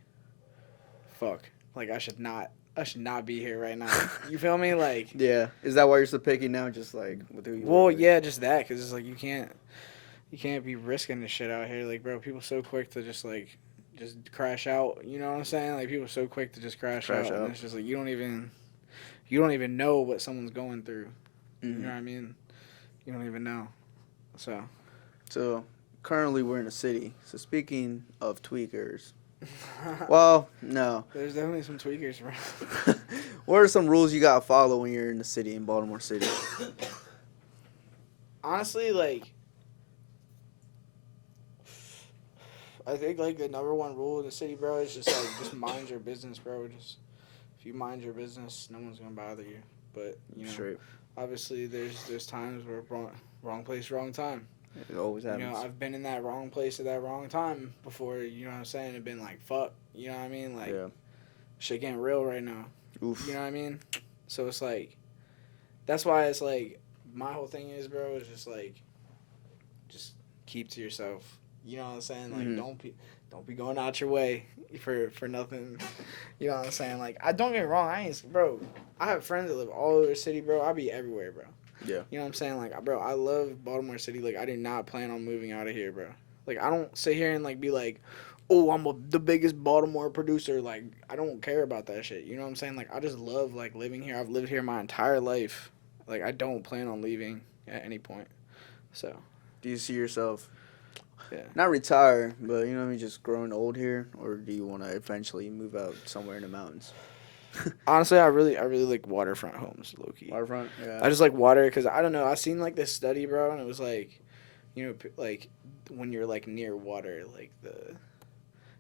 fuck, like, I should not be here right now. You feel me? Like, yeah. Is that why you're so picky now? Just, like, with who you well, are? yeah, just that, because it's like you can't be risking this shit out here. Like, bro, people so quick to just, like, just crash out. You know what I'm saying? Like, people so quick to just crash out. And it's just like you don't even know what someone's going through. You know what I mean? You don't even know. So currently we're in a city. So speaking of tweakers, well, no. There's definitely some tweakers around. What are some rules you gotta follow when you're in the city, in Baltimore City? Honestly, like, I think, like, the number one rule in the city, bro, is just, like, just mind your business, bro. Just, if you mind your business, no one's gonna bother you. But, you know, obviously there's times where wrong place, wrong time. It always happens. You know, I've been in that wrong place at that wrong time before, you know what I'm saying, and been like, fuck, you know what I mean? Like, shit getting real right now. Oof. You know what I mean? So it's like, that's why it's like, my whole thing is, bro, is just like, just keep to yourself. You know what I'm saying? Like, don't be going out your way for nothing. You know what I'm saying? Like, don't get me wrong, I have friends that live all over the city, bro. I be everywhere, bro. Yeah. You know what I'm saying? Like, bro, I love Baltimore City. Like, I do not plan on moving out of here, bro. Like, I don't sit here and, like, be like, oh, the biggest Baltimore producer. Like, I don't care about that shit. You know what I'm saying? Like, I just love, like, living here. I've lived here my entire life. Like, I don't plan on leaving at any point. So. Do you see yourself, Yeah. not retire, but, you know what I mean, just growing old here? Or do you want to eventually move out somewhere in the mountains? Honestly, I really like waterfront homes, low-key. Waterfront? Yeah. I just like water because, I don't know, I seen, like, this study, bro, and it was, like, you know, like, when you're, like, near water, like, the,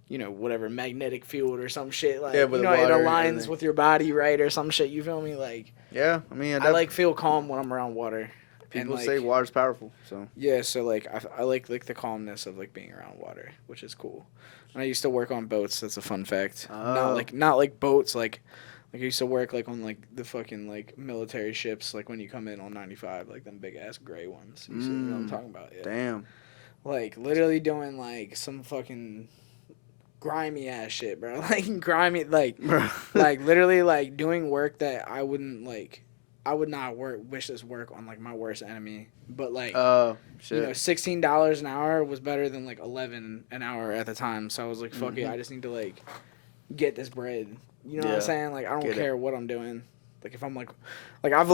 you know, whatever, magnetic field or some shit, like, Yeah, you with know, the it water aligns and with your body, right, or some shit, you feel me? Like, yeah, I mean, I, like, feel calm when I'm around water. people and, like, say water's powerful, so. Yeah, so, like, I like the calmness of, like, being around water, which is cool. And I used to work on boats, that's a fun fact. Oh. Not like boats, like I used to work, like, on, like, the fucking, like, military ships, like, when you come in on 95, like, them big-ass gray ones. You know what I'm talking about, yeah. Damn. Like, literally doing, like, some fucking grimy-ass shit, bro. Like, grimy, like, like, literally, like, doing work that I wouldn't, like, I would not wish this work on, like, my worst enemy. But, like, shit. you know, $16 an hour was better than, like, 11 an hour at the time. So I was like, fuck it, I just need to, like, get this bread. You know what I'm saying? Like, I don't care what I'm doing. Like, if I'm like I've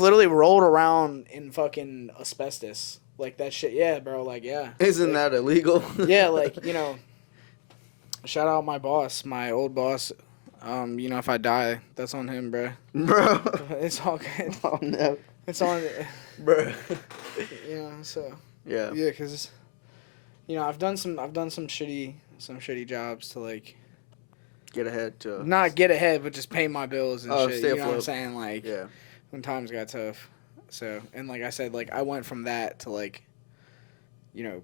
literally rolled around in fucking asbestos. Like, that shit, yeah, bro. Like, yeah. Isn't like, that illegal? Yeah, like, you know, shout out my boss, my old boss. You know, if I die, that's on him, bro. Bro. It's all good. Oh, no. It's on, Bro. you know, so. Yeah. Yeah, because, you know, I've done some shitty jobs to, like, Get ahead to... not get ahead, but just pay my bills and shit. Stay You know what I'm afloat. saying? Like, Yeah. when times got tough. So, and like I said, like, I went from that to, like, you know,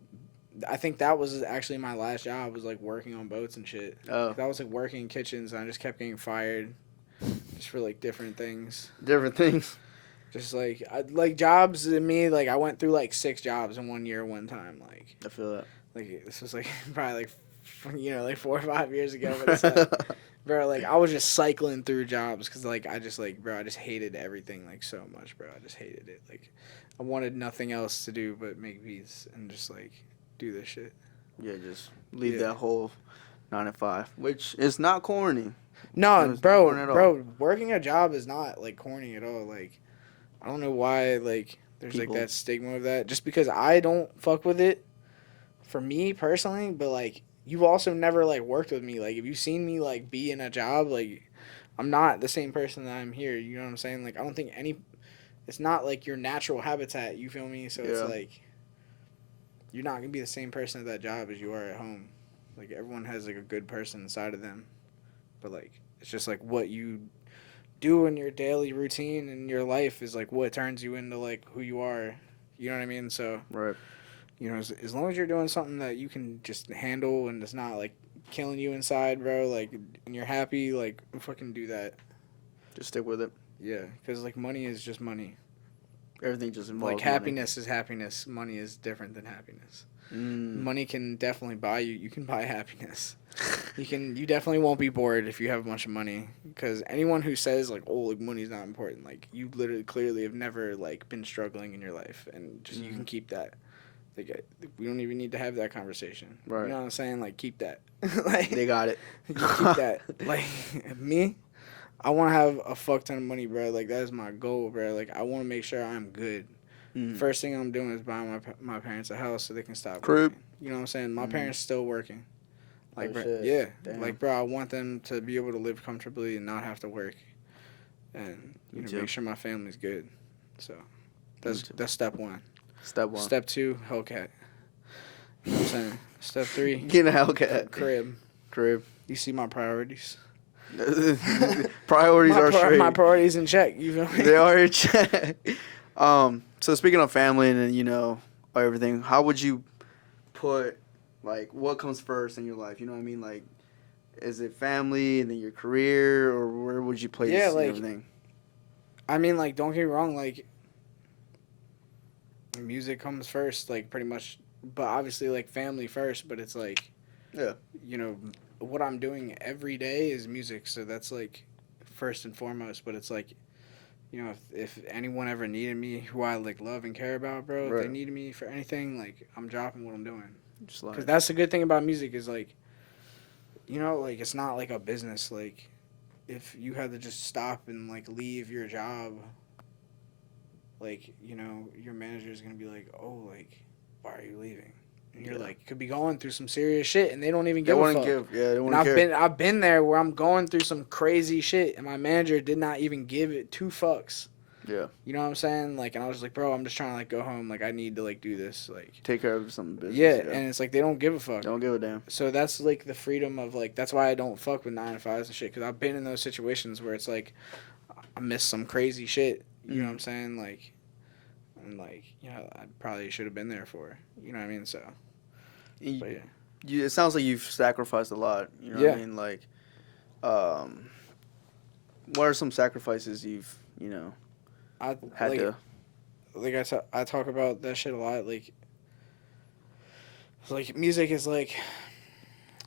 I think that was actually my last job, was, like, working on boats and shit. Oh. I was, like, working in kitchens, and I just kept getting fired just for, like, different things. Different things. Just, like, jobs to me, like, I went through, like, 6 jobs in 1 year one time. Like, I feel that. Like, this was, like, probably, like, you know, like 4 or 5 years ago. But it's like, bro, like, I was just cycling through jobs because, like, I just hated everything, like, so much, bro. I just hated it. Like, I wanted nothing else to do but make beats and just, like, do this shit. Yeah, just leave that whole 9 to 5, which is not corny. No, It's not corny at all. bro, working a job is not, like, corny at all. Like, I don't know why, like, there's, People. like, that stigma of that. Just because I don't fuck with it, for me personally, but, like, you've also never, like, worked with me. Like, if you've seen me, like, be in a job, like, I'm not the same person that I'm here. You know what I'm saying? Like, I don't think it's not, like, your natural habitat. You feel me? So it's, like, you're not going to be the same person at that job as you are at home. Like, everyone has, like, a good person inside of them. But, like, it's just, like, what you do in your daily routine and your life is, like, what turns you into, like, who you are. You know what I mean? So, Right. you know, as long as you're doing something that you can just handle and it's not, like, killing you inside, bro, like, and you're happy, like, fucking do that. Just stick with it. Yeah, because, like, money is just money. Everything just involves Like, happiness is happiness. Money is different than happiness. Money can definitely buy you. You can buy happiness. You definitely won't be bored if you have a bunch of money. Because anyone who says, like, oh, like, money's not important, like, you literally clearly have never, like, been struggling in your life. And just you can keep that. Like, we don't even need to have that conversation. Right. You know what I'm saying? Like, keep that. Like, They got it. you keep that. Like, me, I want to have a fuck ton of money, bro. Like, that is my goal, bro. Like, I want to make sure I'm good. First thing I'm doing is buying my parents a house so they can stop Crib. working. You know what I'm saying? My parents still working. Like, Oh, bro, shit. yeah. Damn. Like, bro, I want them to be able to live comfortably and not have to work. And, you know, make sure my family's good. So, that's step 1. Step 1. Step 2, Hellcat. You know what I'm saying? Step 3, Get a Hellcat. crib. You see my priorities. Priorities are straight. My priorities in check. You feel me? They are in check. So speaking of family and, you know, everything, how would you put, like, what comes first in your life? You know what I mean? Like, is it family and then your career, or where would you place like, everything? I mean, like, don't get me wrong, like, music comes first, like, pretty much, but obviously, like, family first, but it's, like, Yeah. you know, what I'm doing every day is music, so that's, like, first and foremost, but it's, like, you know, if anyone ever needed me, who I, like, love and care about, bro, if they needed me for anything, like, I'm dropping what I'm doing. Just like, Because that's the good thing about music is like, you know, like it's not like a business. Like, if you had to just stop and like leave your job, like, you know, your manager is gonna be like, oh, like, why are you leaving? And you're like, could be going through some serious shit, and they don't even they give a wouldn't fuck. they And wouldn't care. I've been there where I'm going through some crazy shit, and my manager did not even give it 2 fucks. Yeah. You know what I'm saying? Like, and I was like, bro, I'm just trying to like go home. Like, I need to like do this. Like, Take care of some business. yeah, and it's like they don't give a fuck. Don't give a damn. So that's like the freedom of like, that's why I don't fuck with 9 to 5s and shit, because I've been in those situations where it's like I miss some crazy shit. You know what I'm saying? Like, and like, you know, I probably should have been there for. You know what I mean? So, but yeah. It sounds like you've sacrificed a lot. You know what I mean? Like, what are some sacrifices you've, you know, I had like, to? Like I talk about that shit a lot. Like music is like,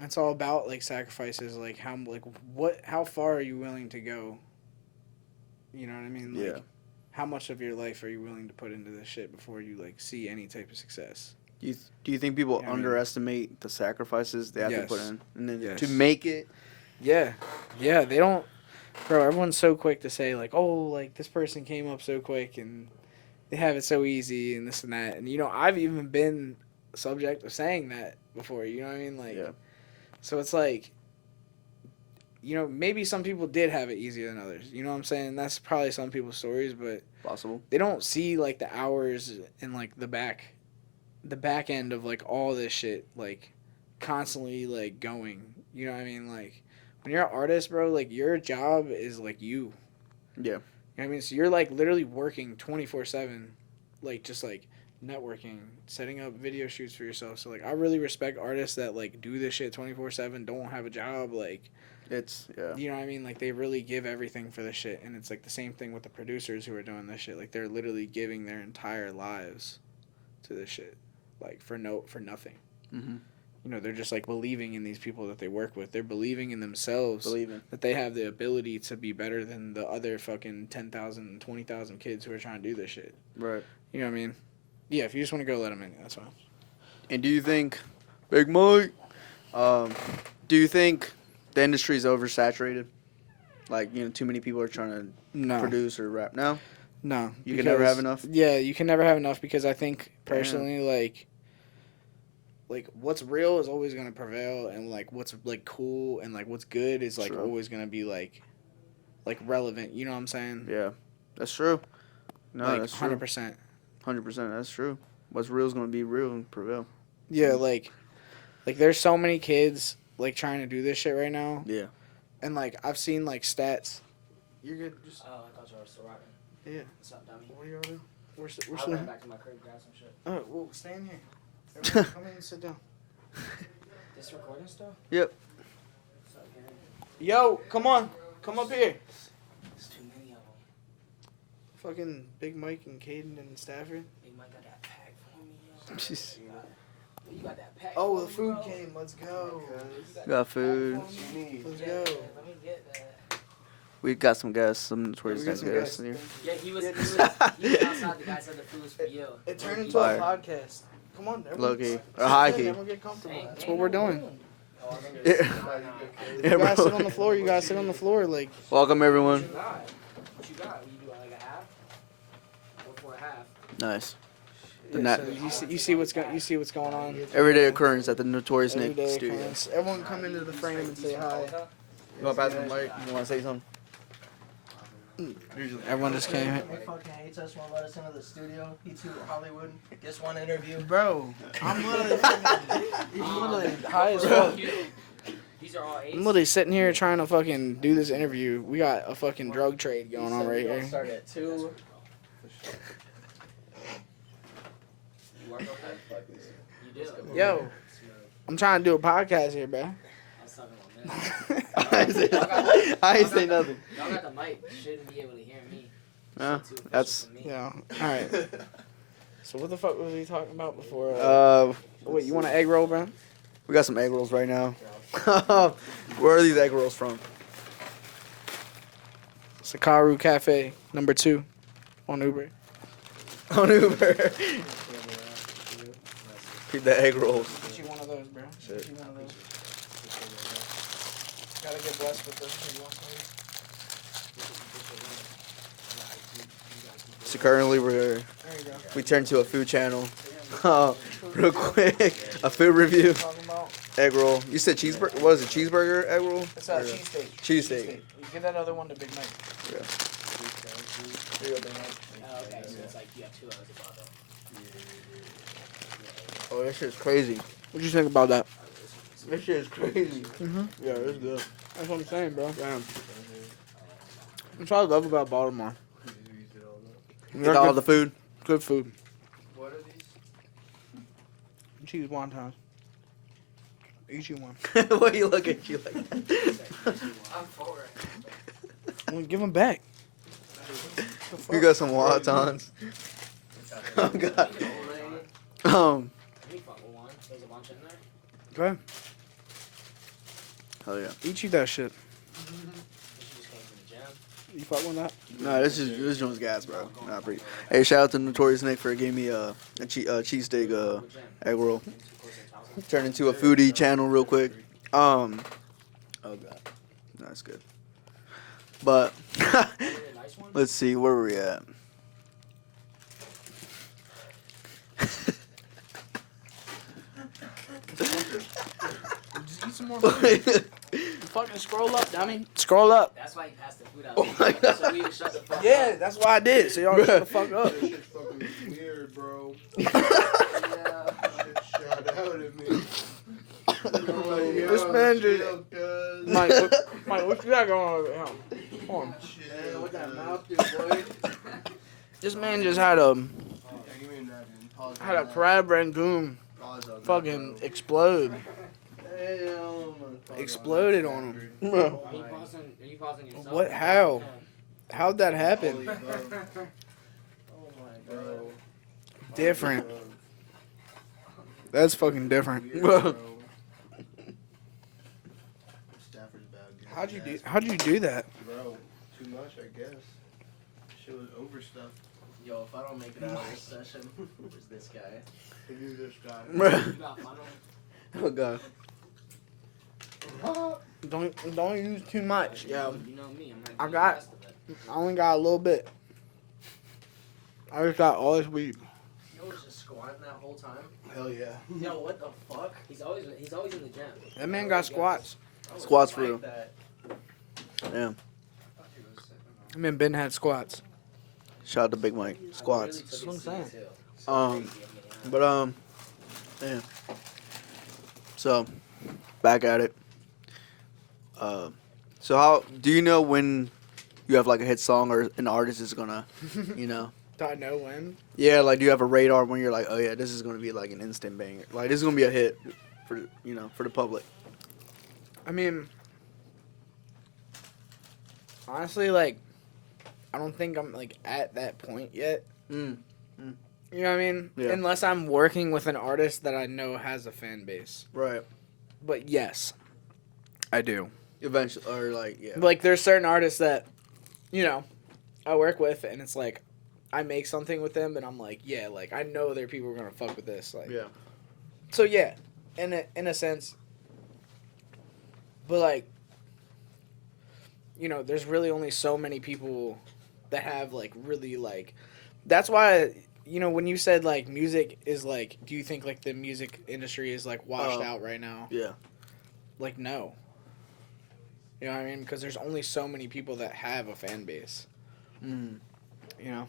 it's all about like sacrifices. Like how far are you willing to go? You know what I mean? Like, Yeah. How much of your life are you willing to put into this shit before you like see any type of success? Do you think people Yeah, I mean- underestimate the sacrifices they have to put Yes. in, and then Yes. to make it? Yeah, they don't. Bro, everyone's so quick to say like, oh, like this person came up so quick and they have it so easy and this and that. And you know, I've even been subject of saying that before. You know what I mean? Like, Yeah. so it's like, you know, maybe some people did have it easier than others. You know what I'm saying? That's probably some people's stories, but Possible. they don't see like the hours and like the back end of like all this shit, like constantly like going. You know what I mean? Like when you're an artist, bro, like your job is like you. Yeah. You know what I mean? So you're like literally working 24/7, like just like networking, setting up video shoots for yourself. So like I really respect artists that like do this shit 24/7, don't have a job, like, you know what I mean? Like they really give everything for this shit. And it's like the same thing with the producers who are doing this shit. Like they're literally giving their entire lives to this shit, like for nothing. Mm-hmm. You know, they're just like believing in these people that they work with. They're believing in themselves. Believing That they have the ability to be better than the other fucking 10,000, 20,000 kids who are trying to do this shit. Right. You know what I mean? Yeah, if you just want to go, let them in. That's fine. And do you think, Big Mike, do you think the industry is oversaturated? Like, you know, too many people are trying to produce or rap? No? No. You can never have enough? Yeah, you can never have enough because I think, personally, like what's real is always going to prevail, and like what's like cool and like what's good is like always going to be like relevant. You know what I'm saying? Yeah. That's true. No, like, that's true. 100%. 100%. That's true. What's real is going to be real and prevail. Yeah, like there's so many kids like trying to do this shit right now. Yeah. And like I've seen like stats. You're good. Just Oh, I thought you were still rocking. yeah. What's up, dummy? What are you doing? We're I'll still. run back to my crib, grab some shit. Oh, well, stay in here. Everyone, come in and sit down. This recording still? Yep. What's up, Gary? Yo, come on, come up here. There's too many of them. Fucking Big Mike and Caden and Stafford. Big Mike got that pack for me, yo. Jeez. You got that pack Oh, for the me, food bro. came. Let's go. Got food. Let's Yeah, go. let me get that. We got some guests, some Notorious Yeah, we got Nick some guests in here. Yeah, he was Yeah, outside. The guy said the food was for you. It turned into Fire. a podcast. Come on, everyone. Low-key. sit Or high-key. in, Everyone get comfortable. Ain't- That's ain't what we're no doing. room. Oh, I'm gonna Yeah. sit right now. You Yeah, guys bro. sit on the floor. You guys sit on the floor. Like, Welcome, everyone. What you got? What you got? You do like a half? Or for a half? Nice. yeah, Not- so you see what's going on. Everyday occurrence at the Notorious Nick Everyday studio. occurrence. Everyone come into the frame and say hi. You want to pass the mic? You want to say something? Everyone just came He fucking hates us, won't let us into the studio. He too Hollywood. Gets one interview. Bro, I'm literally high as fuck. These are all eights. I'm literally sitting here trying to fucking do this interview. We got a fucking drug trade going on right here. Start at 2. You work okay? You do. Yo, I'm trying to do a podcast here, bro. I was talking about minutes. I ain't say nothing. Y'all got the mic. You shouldn't be able to hear me. Yeah, Too official that's. for me. Yeah. All right. So what the fuck was we talking about before? Wait, you want an egg roll, bro? We got some egg rolls right now. Where are these egg rolls from? Sakaru Cafe, number 2, on Uber. On Uber. Keep the egg rolls. What you those, bro. Shit. Get you one of those. Gotta get blessed with those. You want some of these? So currently There you go. we turned to a food channel. Real quick, a food review. Talking about? Egg roll. You said cheeseburger? What is it? Cheeseburger egg roll? It's a cheesesteak. Cheesesteak. You give that other one to Big Mike. Yeah. Here you go, Big Mike. Oh, okay, so it's like you have 2 hours of bottle. Oh, that shit's crazy. What you think about that? That shit is crazy. Mm-hmm. Yeah, it's good. That's what I'm saying, bro. Damn. That's what I love about Baltimore. Get all the food. Good food. What are these? Cheese wontons. Eat you one. Why you look at you like that? I'm for it. Well, give them back. You got some wontons. Oh god. Let me fuck with one. There's a bunch in there. Go ahead. Hell yeah. Eat you that shit. She just came from the gym. You fuck with that? No, this joint's gas, bro. Nah, pretty. Hey, shout out to Notorious Nick for giving me a cheesesteak egg roll. Turn into a foodie channel real quick. Oh god, that's good. But let's see, where were we at? Just eat some more food. Fucking scroll up, dummy. Scroll up. That's why you passed the food out. Oh my God. So we can shut the fuck Yeah, up. that's why I did. So y'all shut the fuck up. This shit's fucking weird, bro. Yeah. Shout out at me. This man just. Mike, what you got going on over here? Come on. Chill, What that cuz. mouth do, boy? This man just had a Yeah, give me a napkin. Pause on that. crab rangoon Pause on that, fucking bro. explode. Damn. Exploded on him. Bro. Are you pausing yourself? What? How? How'd that happen? Holy, bro. Oh my Bro. god. Different. That's fucking different. Weird, bro. Stafford's bad. Dude. How'd you do that? Bro, too much, I guess. Shit was overstuffed. Yo, if I don't make it out of this session, where's this guy? Who knew this guy? Bro. You got funnel? Oh god. Don't use too much. Yo, You know me. I'm not I doing got- the rest of it. I only got a little bit. I just got all this weed. You was just squatting that whole time? Hell yeah. Yo, what the fuck? He's always in the gym. That man got squats. I was Squats for like real. that. Damn. That man Ben had squats. Shout out to Big Mike. Squats. That's what I'm saying. But damn. So, back at it. So how do you know when you have like a hit song or an artist is gonna, you know? Do I know when? Yeah, like do you have a radar when you're like, oh yeah, this is gonna be like an instant banger. Like this is gonna be a hit for for the public. I mean, honestly, like, I don't think I'm like at that point yet. Mm. You know what I mean? Yeah. Unless I'm working with an artist that I know has a fan base. Right. But yes, I do. Eventually, or like yeah. Like, there's certain artists that, you know, I work with, and it's like, I make something with them, and I'm like, yeah, like, I know there are people who are gonna fuck with this. Like, Yeah. so yeah, in a sense. But like, you know, there's really only so many people that have like really like. That's why, you know, when you said like music is like, do you think like the music industry is like washed out right now? Yeah. Like, no. You know what I mean? Because there's only so many people that have a fan base. Mm. You know.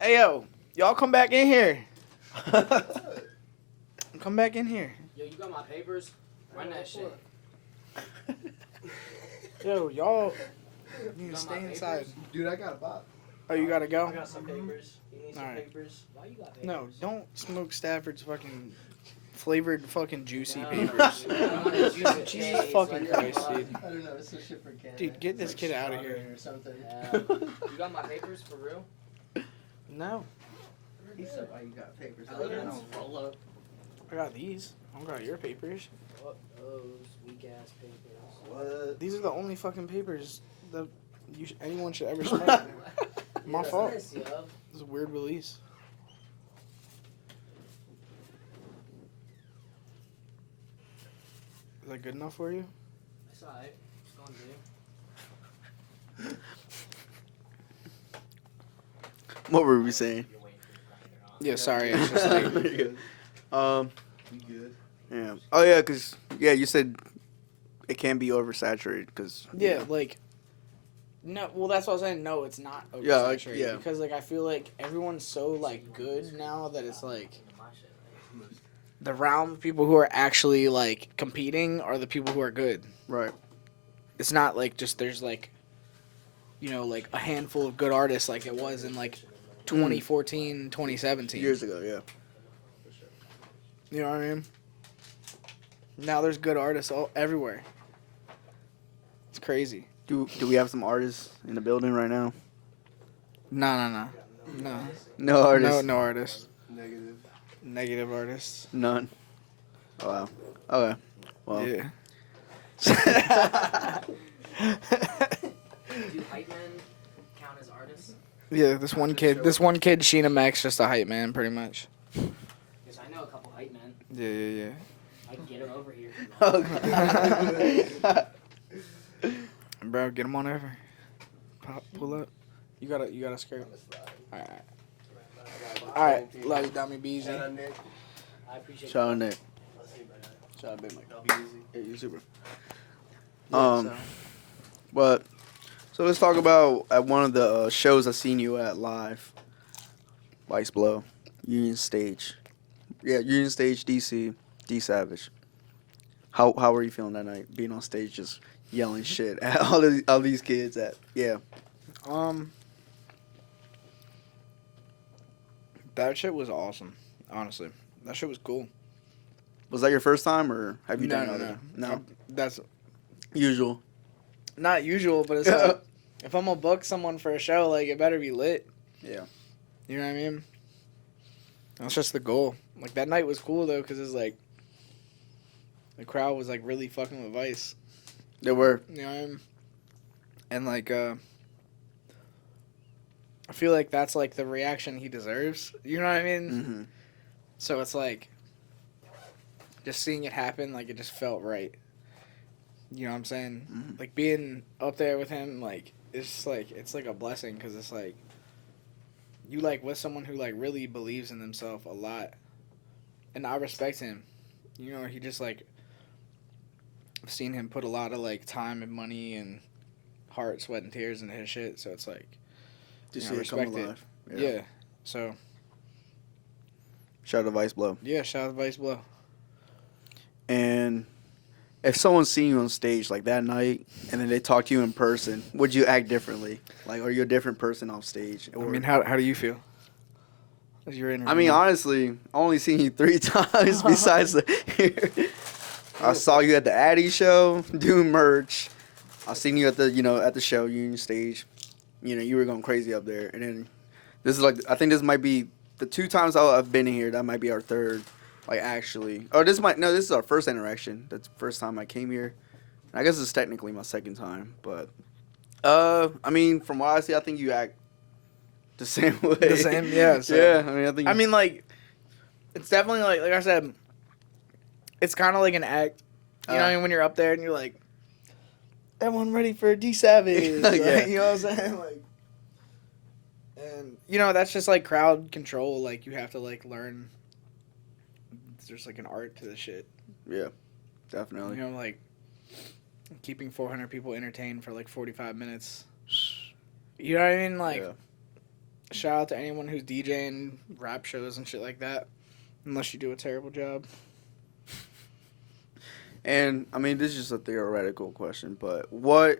Hey yo, y'all come back in here. Come back in here. Yo, you got my papers? Run that shit. Yo, y'all need You to got stay my inside. papers? Dude, I got a box. Oh, you gotta I go? got some papers. You need some Alright. papers? Why you got papers? No, don't smoke Stafford's fucking flavored fucking juicy No. papers. Juicy Jesus J's, fucking like, Christ, fuck. dude. I don't know. It's a shit for Canada. Dude, get It's this like kid outta here. strawberry or something. You got my papers for real? No, He said, "Why you got papers?" Elegance? I don't follow. I got these. I don't got your papers. Fuck those weak ass papers. What? These are the only fucking papers that anyone should ever smoke. My That's fault. nice, yo. This is a weird release. Is that good enough for you? It's alright. It's gonna do. What were we saying? Yeah, sorry. It's just like, Um, You good? yeah. Oh yeah, cause yeah, you said it can be oversaturated, cause yeah, like. No, well, that's what I was saying. No, it's not oversaturated. Yeah, like, yeah. Because, like, I feel like everyone's so, like, good now that it's, like, the realm of people who are actually, like, competing are the people who are good. right. It's not, like, just there's, like, you know, like, a handful of good artists like it was in, like, 2014, 2017. Years ago, yeah. You know what I mean? Now there's good artists everywhere. It's crazy. Do we have some artists in the building right now? No. No artists. No artists. Negative. Negative artists. None. Oh, wow. Okay. Well. Yeah. Do hype men count as artists? Yeah, this one kid, Shina Mack's just a hype man, pretty much. Because I know a couple hype men. Yeah. I can get them over here. Bro, get him on over. Pull up. You got a skirt. All right. Love you, Dummy Beezy. Shout out Nick. I appreciate Shout out Nick. Shout out Big Mike. Yeah, you super. But so let's talk about at one of the shows I seen you at live. Vice Blow, Union Stage. Yeah, Union Stage, DC, D Savage. How were you feeling that night? Being on stage, just yelling shit at all these kids. That shit was awesome. Honestly, that shit was cool. Was that your first time, or have you done other? No. That's Usual. not usual, but it's like if I'm gonna book someone for a show, like it better be lit. Yeah. You know what I mean? That's just the goal. Like that night was cool though, cause it's like the crowd was like really fucking with Vice. They were. You know what I mean? And like I feel like that's like the reaction he deserves. You know what I mean? Mm-hmm. So it's like just seeing it happen, like it just felt right. You know what I'm saying? Mm-hmm. Like being up there with him, like it's like a blessing because it's like you like with someone who like really believes in themselves a lot, and I respect him. You know, he just like I've seen him put a lot of like time and money and heart, sweat, and tears into his shit. So it's like Just you know, see it come respect alive. Yeah. So Shout out to Vice Blow. yeah, shout out to Vice Blow. And if someone's seen you on stage like that night, and then they talk to you in person, would you act differently? Like, are you a different person off stage? I mean, how do you feel? As your interview? I mean, honestly, I only seen you 3 times besides I saw you at the Addie show doing merch. I seen you at the show, Union Stage. You know, you were going crazy up there. And then this is like, I think this might be the 2 times I've been in here. That might be our third, like actually. Or this is our first interaction. That's the first time I came here. I guess it's technically my second time, but I mean, from what I see, I think you act the same way. The same, yeah. So. Yeah, I mean, like, it's definitely like I said, it's kind of like an act. You know what I mean? When you're up there and you're like, everyone ready for D Savage. Like, Yeah. you know what I'm saying? Like, and, you know, that's just like crowd control. Like, you have to like learn. There's like an art to this shit. yeah, definitely. You know, like, keeping 400 people entertained for like 45 minutes. You know what I mean? Like, Yeah. shout out to anyone who's DJing rap shows and shit like that. Unless you do a terrible job. And I mean, this is just a theoretical question, but what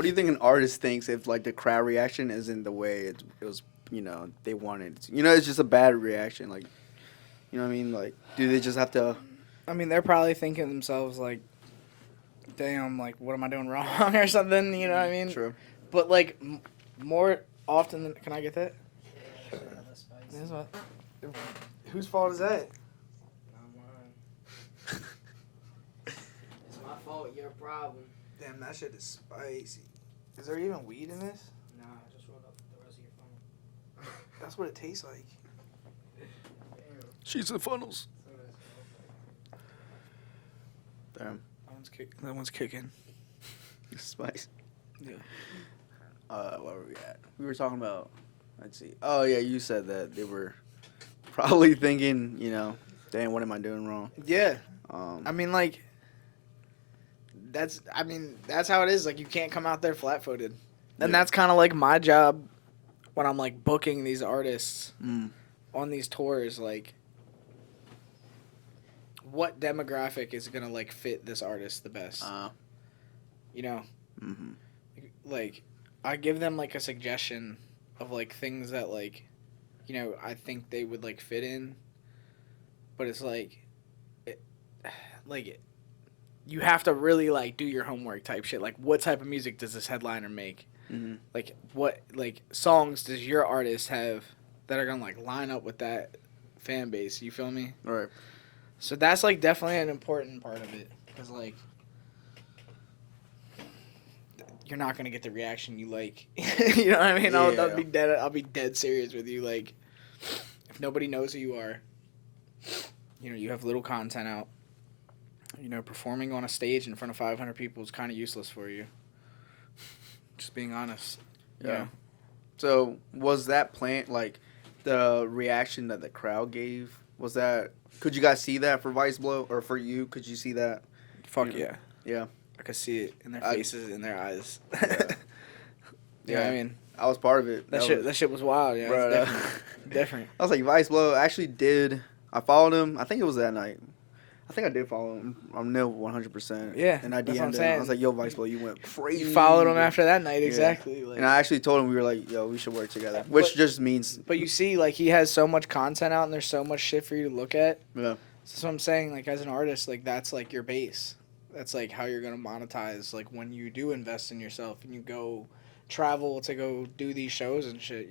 do you think an artist thinks if like the crowd reaction isn't the way it was, they wanted? It's just a bad reaction. Like, you know what I mean? Like, do they just have to? I mean, they're probably thinking to themselves like, damn, like, what am I doing wrong or something? You know what I mean? True. But like, more often than, can I get that? That's what, whose fault is that? It's my fault, your problem. Damn, that shit is spicy. Is there even weed in this? Nah, I just rolled up the rest of your phone. That's what it tastes like. Sheets and funnels. That one's kicking. Spice. Yeah. Where were we at? We were talking about. Let's see. Oh yeah, you said that they were probably thinking, damn, what am I doing wrong? Yeah. Um, I mean, like, that's how it is. Like, you can't come out there flat-footed. And Yeah. that's kind of like my job when I'm, like, booking these artists mm, on these tours. Like, what demographic is going to, like, fit this artist the best? You know? mm-hmm. Like, I give them, like, a suggestion of, like, things that, like, I think they would, like, fit in. But it's, like, you have to really, like, do your homework type shit. Like, what type of music does this headliner make? Mm-hmm. Like, what, like, songs does your artist have that are gonna, like, line up with that fan base? You feel me? All right. So that's, like, definitely an important part of it. Because, like, you're not gonna get the reaction you like. You know what I mean? Yeah. I'll be dead serious with you. Like, if nobody knows who you are, you have little content out. Performing on a stage in front of 500 people is kind of useless for you. Just being honest. Yeah. So was that like the reaction that the crowd gave? Was that? Could you guys see that for Vice Blow or for you? Could you see that? Fuck yeah. Yeah. I could see it in their faces, in their eyes. Yeah. I mean, I was part of it. that shit was wild. Yeah, Bro, it's different. I was like, Vice Blow. I actually did. I followed him. I think it was that night. I think I did follow him. I'm nil 100%. Yeah, And I that's what I'm DM'd him. saying. I was like, yo, Vice Blow, you went crazy. You followed him after that night, exactly. Like, And I actually told him, we were like, yo, we should work together. Which just means. But you see, like, he has so much content out and there's so much shit for you to look at. Yeah. So I'm saying, like, as an artist, like, that's, like, your base. That's, like, how you're going to monetize, like, when you do invest in yourself and you go travel to go do these shows and shit,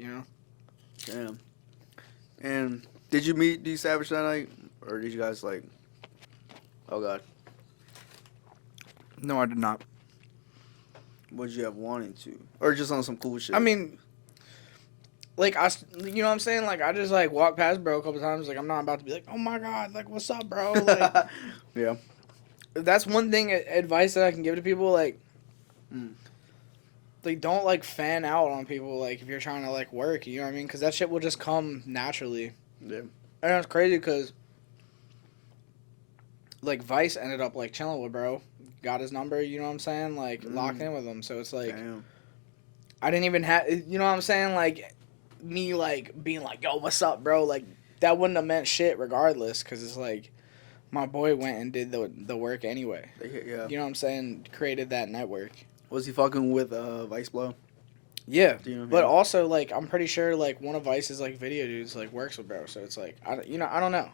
Damn. And did you meet D Savage that night? Or did you guys, like. Oh, God. No, I did not. Would you have wanted to? Or just on some cool shit? I mean, like, you know what I'm saying? Like, I just, like, walked past bro a couple times. Like, I'm not about to be like, oh, my God, like, what's up, bro? Like, yeah. That's one thing, advice that I can give to people, like, like, don't, like, fan out on people, like, if you're trying to, like, work, you know what I mean? Because that shit will just come naturally. Yeah. And it's crazy because, like, Vice ended up, like, chilling with bro. Got his number, you know what I'm saying? Like, locked in with him. So it's like, Damn. I didn't even have, you know what I'm saying? Like, me, like, being like, yo, what's up, bro? Like, that wouldn't have meant shit regardless. Because it's like, my boy went and did the work anyway. Yeah. You know what I'm saying? Created that network. Was he fucking with Vice Blow? Yeah. Do you know But him? also, like, I'm pretty sure, like, one of Vice's, like, video dudes, like, works with bro. So it's like, I don't know.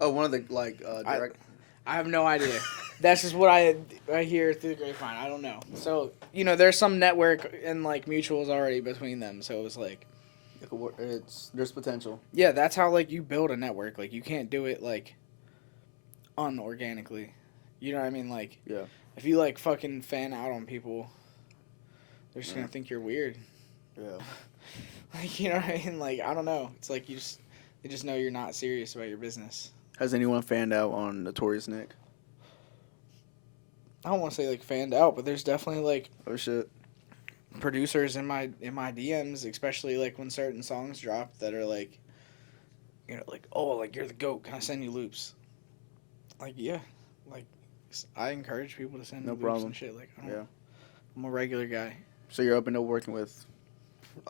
One of the, like, direct... I have no idea. That's just what I hear through the grapevine. I don't know. So, there's some network and, like, mutuals already between them. So it was like... There's potential. Yeah, that's how, like, you build a network. Like, you can't do it, like, unorganically. You know what I mean? Like, Yeah. if you, like, fucking fan out on people, they're just gonna think you're weird. Yeah. Like, you know what I mean? Like, I don't know. It's like they just know you're not serious about your business. Has anyone fanned out on Notorious Nick? I don't want to say, like, fanned out, but there's definitely, like, Oh, shit. producers in my DMs, especially, like, when certain songs drop that are, like, like, oh, like, you're the GOAT. Can I send you loops? Like, yeah. Like, I encourage people to send me loops and shit. Like, I'm a regular guy. So you're open to working with,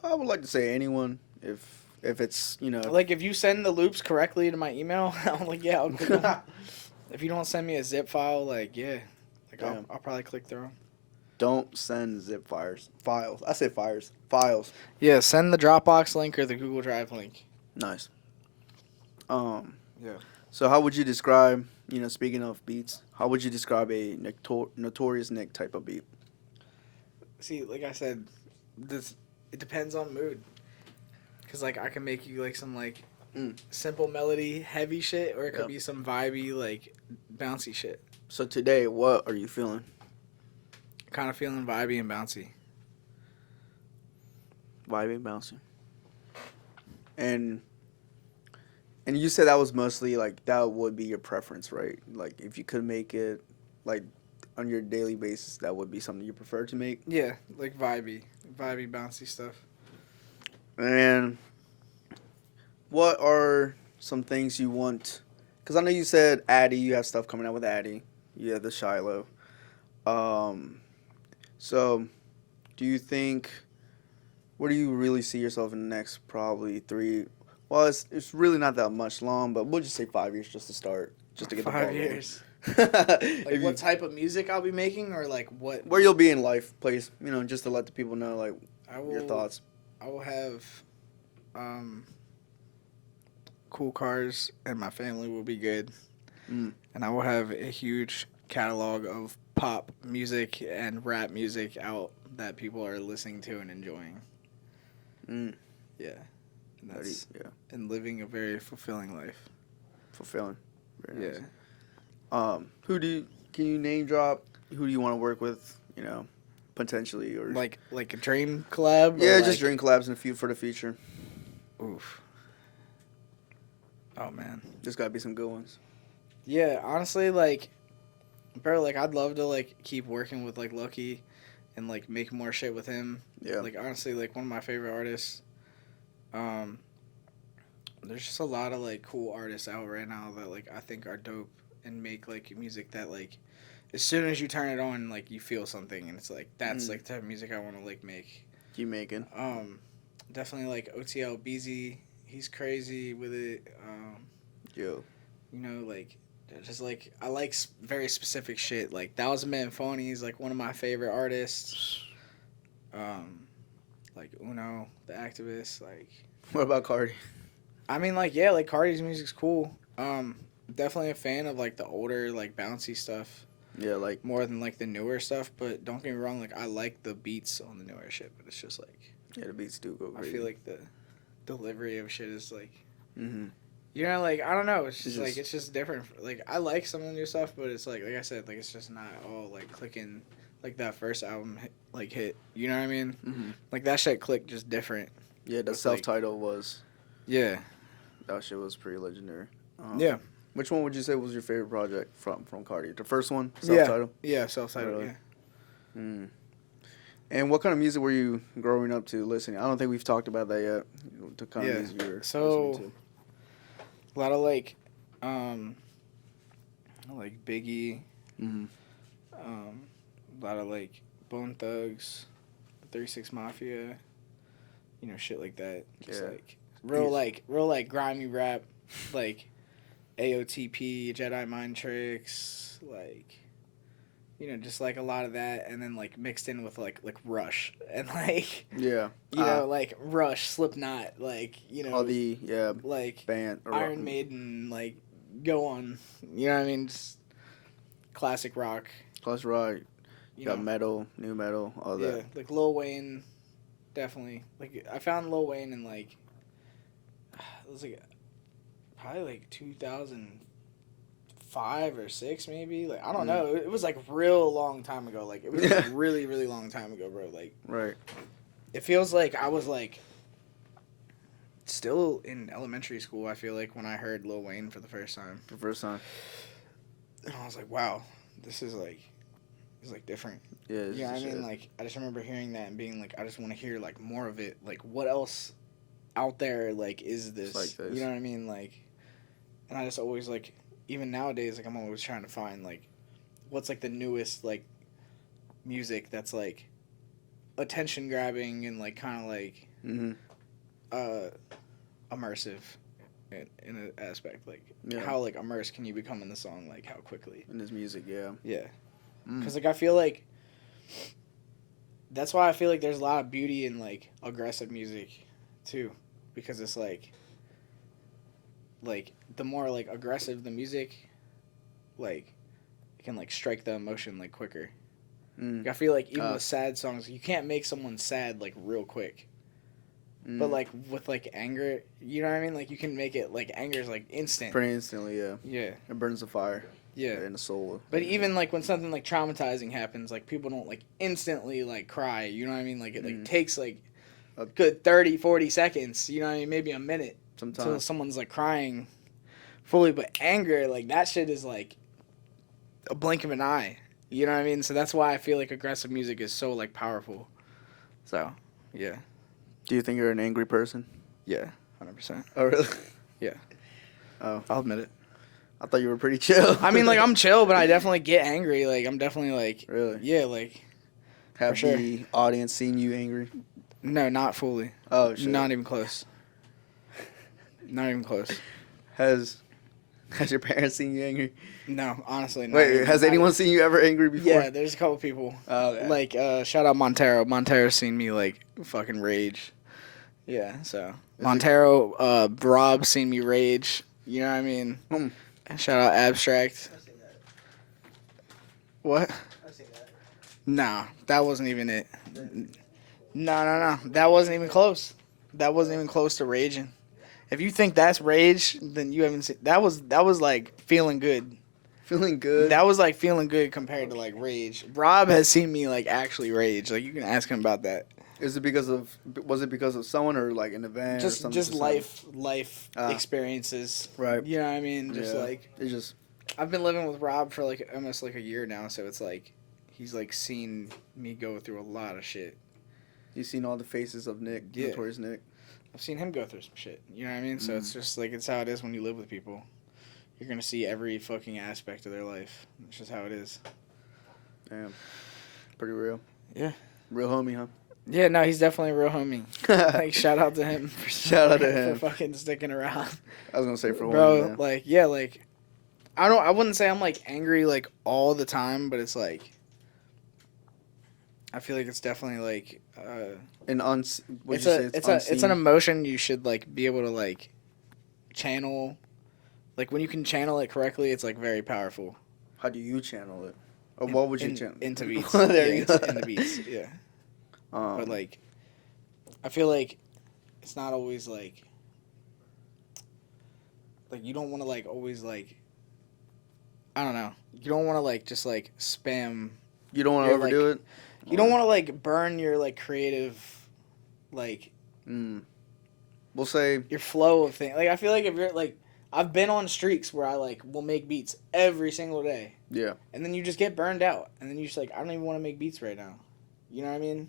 I would like to say anyone, if it's, Like, if you send the loops correctly to my email, I'm like, yeah, I'll click them. If you don't send me a zip file, like, yeah. Like, I'll probably click through them. Don't send zip files. I say files. Yeah, send the Dropbox link or the Google Drive link. Nice. Yeah. So how would you describe, speaking of beats, how would you describe a Notorious Nick type of beat? See, like I said, it depends on mood. Because, like, I can make you, like, some, like, simple melody, heavy shit, or it could be some vibey, like, bouncy shit. So today, what are you feeling? Kind of feeling vibey and bouncy. Vibey, bouncy. And And you said that was mostly like that would be your preference, right? Like if you could make it like on your daily basis, that would be something you prefer to make. Yeah, like vibey, bouncy stuff. And what are some things you want? Because I know you said Addie, you have stuff coming out with Addie. You have the Shiloh. So do you think, where do you really see yourself in the next probably 3? Well, it's really not that much long, but we'll just say 5 years just to start, just to get the ball 5 rolling. years. If Like what type of music I'll be making, or like what? where you'll be in life, please. You know, just to let the people know like your thoughts. I will have, cool cars, and my family will be good, and I will have a huge catalog of pop music and rap music out that people are listening to and enjoying. Yeah, and that's and living a very fulfilling life. Fulfilling. Very Yeah. nice. Can you name drop? Who do you want to work with? You know, potentially or Like a dream collab. yeah, or just like, dream collabs in the for the future. Oof. Oh man. There's gotta be some good ones. Yeah, honestly, like, bro, like I'd love to like keep working with like Lucki, and like make more shit with him. Yeah. Like honestly, like one of my favorite artists. There's just a lot of like cool artists out right now that like I think are dope and make like music that like, as soon as you turn it on, like you feel something, and it's like that's like the type of music I want to like make. Keep making. Definitely like OTL BZ. He's crazy with it. Yo. You know, like, just like I like very specific shit. Like 1000 Man Phony is like one of my favorite artists. Like Uno, the Activist. Like, What about Cardi? I mean, like, yeah, like Cardi's music's cool. Definitely a fan of like the older like bouncy stuff. Yeah, like More than like the newer stuff, but don't get me wrong, like I like the beats on the newer shit, but it's just like the beats do go I crazy. feel like the delivery of shit is like, Mm-hmm. you know, like I don't know, it's just It's like just- it's just different. Like I like some of the new stuff, but it's like I said, like it's just not all like clicking like that first album hit. You know what I mean? Mm-hmm. Like that shit clicked just different. Yeah, the With, like- self-title was Yeah. that shit was pretty legendary. Yeah. Which one would you say was your favorite project from Cardi? The first one, Yeah. self-title. Yeah, self-titled. Really? Yeah. Mm. And what kind of music were you growing up to listening? I don't think we've talked about that yet. The kind of Yeah. music you were So- listening A lot of like Biggie, to. Mm-hmm. a lot of like Bone Thugs, 36 Mafia, you know, shit like that. Just Yeah. like real like grimy rap, like AOTP, Jedi Mind Tricks, like, you know, just like a lot of that, and then like mixed in with like Rush and like, Yeah. you know, like Rush, Slipknot, like, you know, All the like band or Iron Maiden, like go on, you know what I mean? Just classic rock. Plus right. You Got know? metal, new metal, all Yeah, that. like Lil Wayne, definitely. Like I found Lil Wayne in like it was like probably like 2005 or 6 maybe. Like I don't know. It was like real long time ago. Like it was like really really long time ago, bro. Like Right. it feels like I was like still in elementary school. I feel like when I heard Lil Wayne for the first time, The first time. and I was like, wow, this is like different. Yeah. it's Yeah, I just mean, shit. like, I just remember hearing that and being like, I just want to hear, like, more of it. Like, what else out there, like, is this? Like this. You know what I mean? Like, and I just always, like, even nowadays, like, I'm always trying to find, like, what's, like, the newest, like, music that's, like, attention-grabbing and, like, kind of, like, Mm-hmm. immersive in an aspect. Like, Yeah. how, like, immersed can you become in the song, like, how quickly? In his music, yeah. Yeah. Mm. Because, like, I feel like that's why I feel like there's a lot of beauty in, like, aggressive music, too. Because it's, like, the more, like, aggressive the music, like, it can, like, strike the emotion, like, quicker. Mm. Like, I feel like even with sad songs, you can't make someone sad, like, real quick. Mm. But, like, with, like, anger, you know what I mean? Like, you can make it, like, anger's, like, instant. Pretty instantly, yeah. Yeah. It burns the fire. Yeah. In the soul. But even, like, when something, like, traumatizing happens, like, people don't, like, instantly, like, cry. You know what I mean? Like, it, like, takes, like, a good 30, 40 seconds. You know what I mean? Maybe a minute. Until Sometimes. someone's, like, crying. fully, but anger, like, that shit is, like, a blink of an eye. You know what I mean? So that's why I feel like aggressive music is so, like, powerful. So, yeah. Do you think you're an angry person? Yeah, 100%. Oh, really? Yeah. Oh, I'll admit it. I thought you were pretty chill. I mean, like, I'm chill, but I definitely get angry. Like, I'm definitely, like... Really? Yeah, like... Have for sure. the audience seen you angry? No, not fully. Oh, shit. Not even close. Not even close. Has your parents seen you angry? No, honestly, not Wait, even- has not anyone seen you ever angry before? Yeah, there's a couple people. Oh, okay. Like, shout out Montero. Montero's seen me, like, fucking rage. Yeah, so. Montero, Rob seen me rage. You know what I mean? Hmm. Shout out Abstract. I've seen that. What? I've seen that. Nah, that wasn't even it. No. That wasn't even close. That wasn't even close to raging. If you think that's rage, then you haven't seen. That was like feeling good. Feeling good? That was like feeling good compared to like rage. Rob has seen me like actually rage. Like you can ask him about that. Was it because of someone or like an event or something? Just life experiences. Right. You know what I mean? Just Yeah. like It's just I've been living with Rob for like almost like a year now, so it's like he's like seen me go through a lot of shit. you've seen all the faces of Nick, Yeah. Notorious Nick. I've seen him go through some shit. You know what I mean? So it's just like it's how it is when you live with people. You're gonna see every fucking aspect of their life. It's just how it is. Damn. Pretty real. Yeah. Real homie, huh? Yeah, no, he's definitely a real homie. Like shout out to him. Shout out to him. for fucking sticking around. I was gonna say for Bro, homie, man. like yeah, like I wouldn't say I'm like angry like all the time, but it's like I feel like it's definitely like it's an emotion you should like be able to like channel. Like when you can channel it correctly, it's like very powerful. How do you channel it? Or what would you channel? Into beats. There you go. Into beats, yeah. But like I feel like it's not always like you don't want to like always like I don't know. You don't want to like just like spam. You don't want to You're, like- overdo it? You don't want to like burn your like creative like We'll say your flow of things. Like I feel like if you're like I've been on streaks where I like will make beats every single day. yeah. And then you just get burned out. And then you're just like, I don't even want to make beats right now. You know what I mean?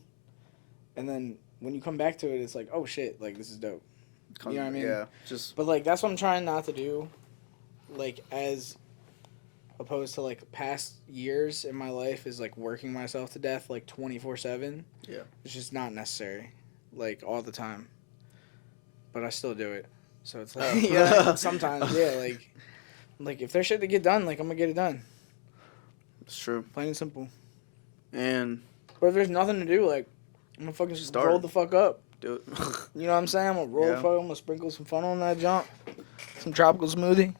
And then when you come back to it, it's like, oh shit, like this is dope. You know what I mean? Yeah. Just But like that's what I'm trying not to do. Like as opposed to like past years in my life is like working myself to death like 24/7. Yeah. It's just not necessary. Like all the time. But I still do it. So it's like yeah, sometimes yeah, like if there's shit to get done, like I'm gonna get it done. it's true. Plain and simple. And But if there's nothing to do, like I'm gonna fucking just Start. roll the fuck up. do it. You know what I'm saying? I'm gonna roll Yeah. the fuck up, I'm gonna sprinkle some fun on that junk. Some tropical smoothie.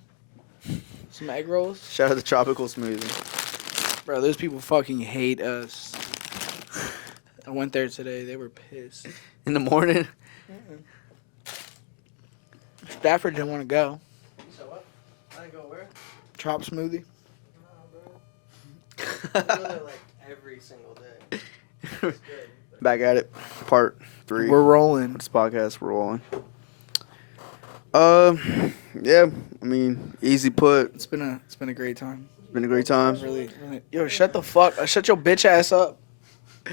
Some egg rolls. Shout out to Tropical Smoothie. Bro, those people fucking hate us. I went there today, they were pissed. In the morning. Stafford didn't want to go. So what? I didn't go where? Chop smoothie. I go there like every single day. It's good. but- Back at it. Part 3. We're rolling. This podcast, we're rolling. Yeah, I mean, easy put. It's been a great time. It's been a great time. Really. Yo, shut the fuck. Shut your bitch ass up. Oh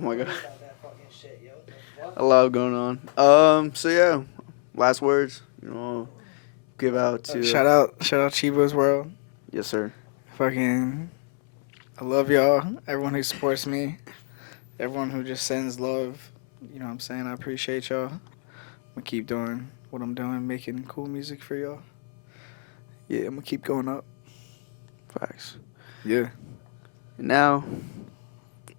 my god. About that fucking shit, yo. What the fuck? A lot going on. So yeah, last words, you know, give out to Shout out Chivo's World. Yes, sir. Fucking, I love y'all. Everyone who supports me. Everyone who just sends love. You know what I'm saying? I appreciate y'all. I'm gonna keep doing what I'm doing, making cool music for y'all. Yeah, I'm gonna keep going up. Facts. Yeah. And now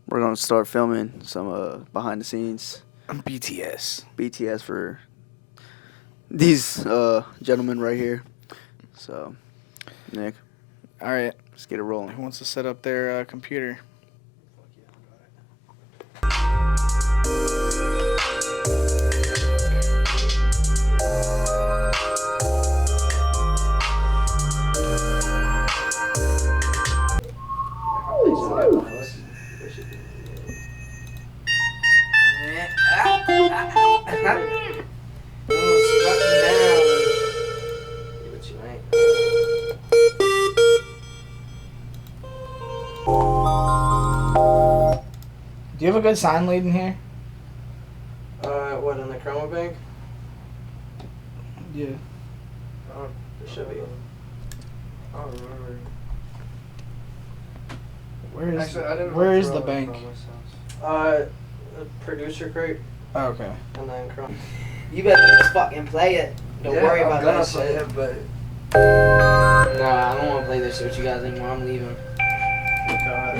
we're gonna start filming some behind the scenes I'm BTS. BTS for these gentlemen right here. So, Nick, All right. let's get it rolling. Who wants to set up their computer? But you ain't. Do you have a good sign lead in here? What, in the Chroma Bank? Yeah. Oh, there should be. I don't remember. Actually, I didn't Where look is for the all bank? Producer crate, Oh, okay. and then Chroma. You better just fucking play it. Don't worry about that shit. It, but Nah, I don't want to play this shit with you guys anymore. I'm leaving. God,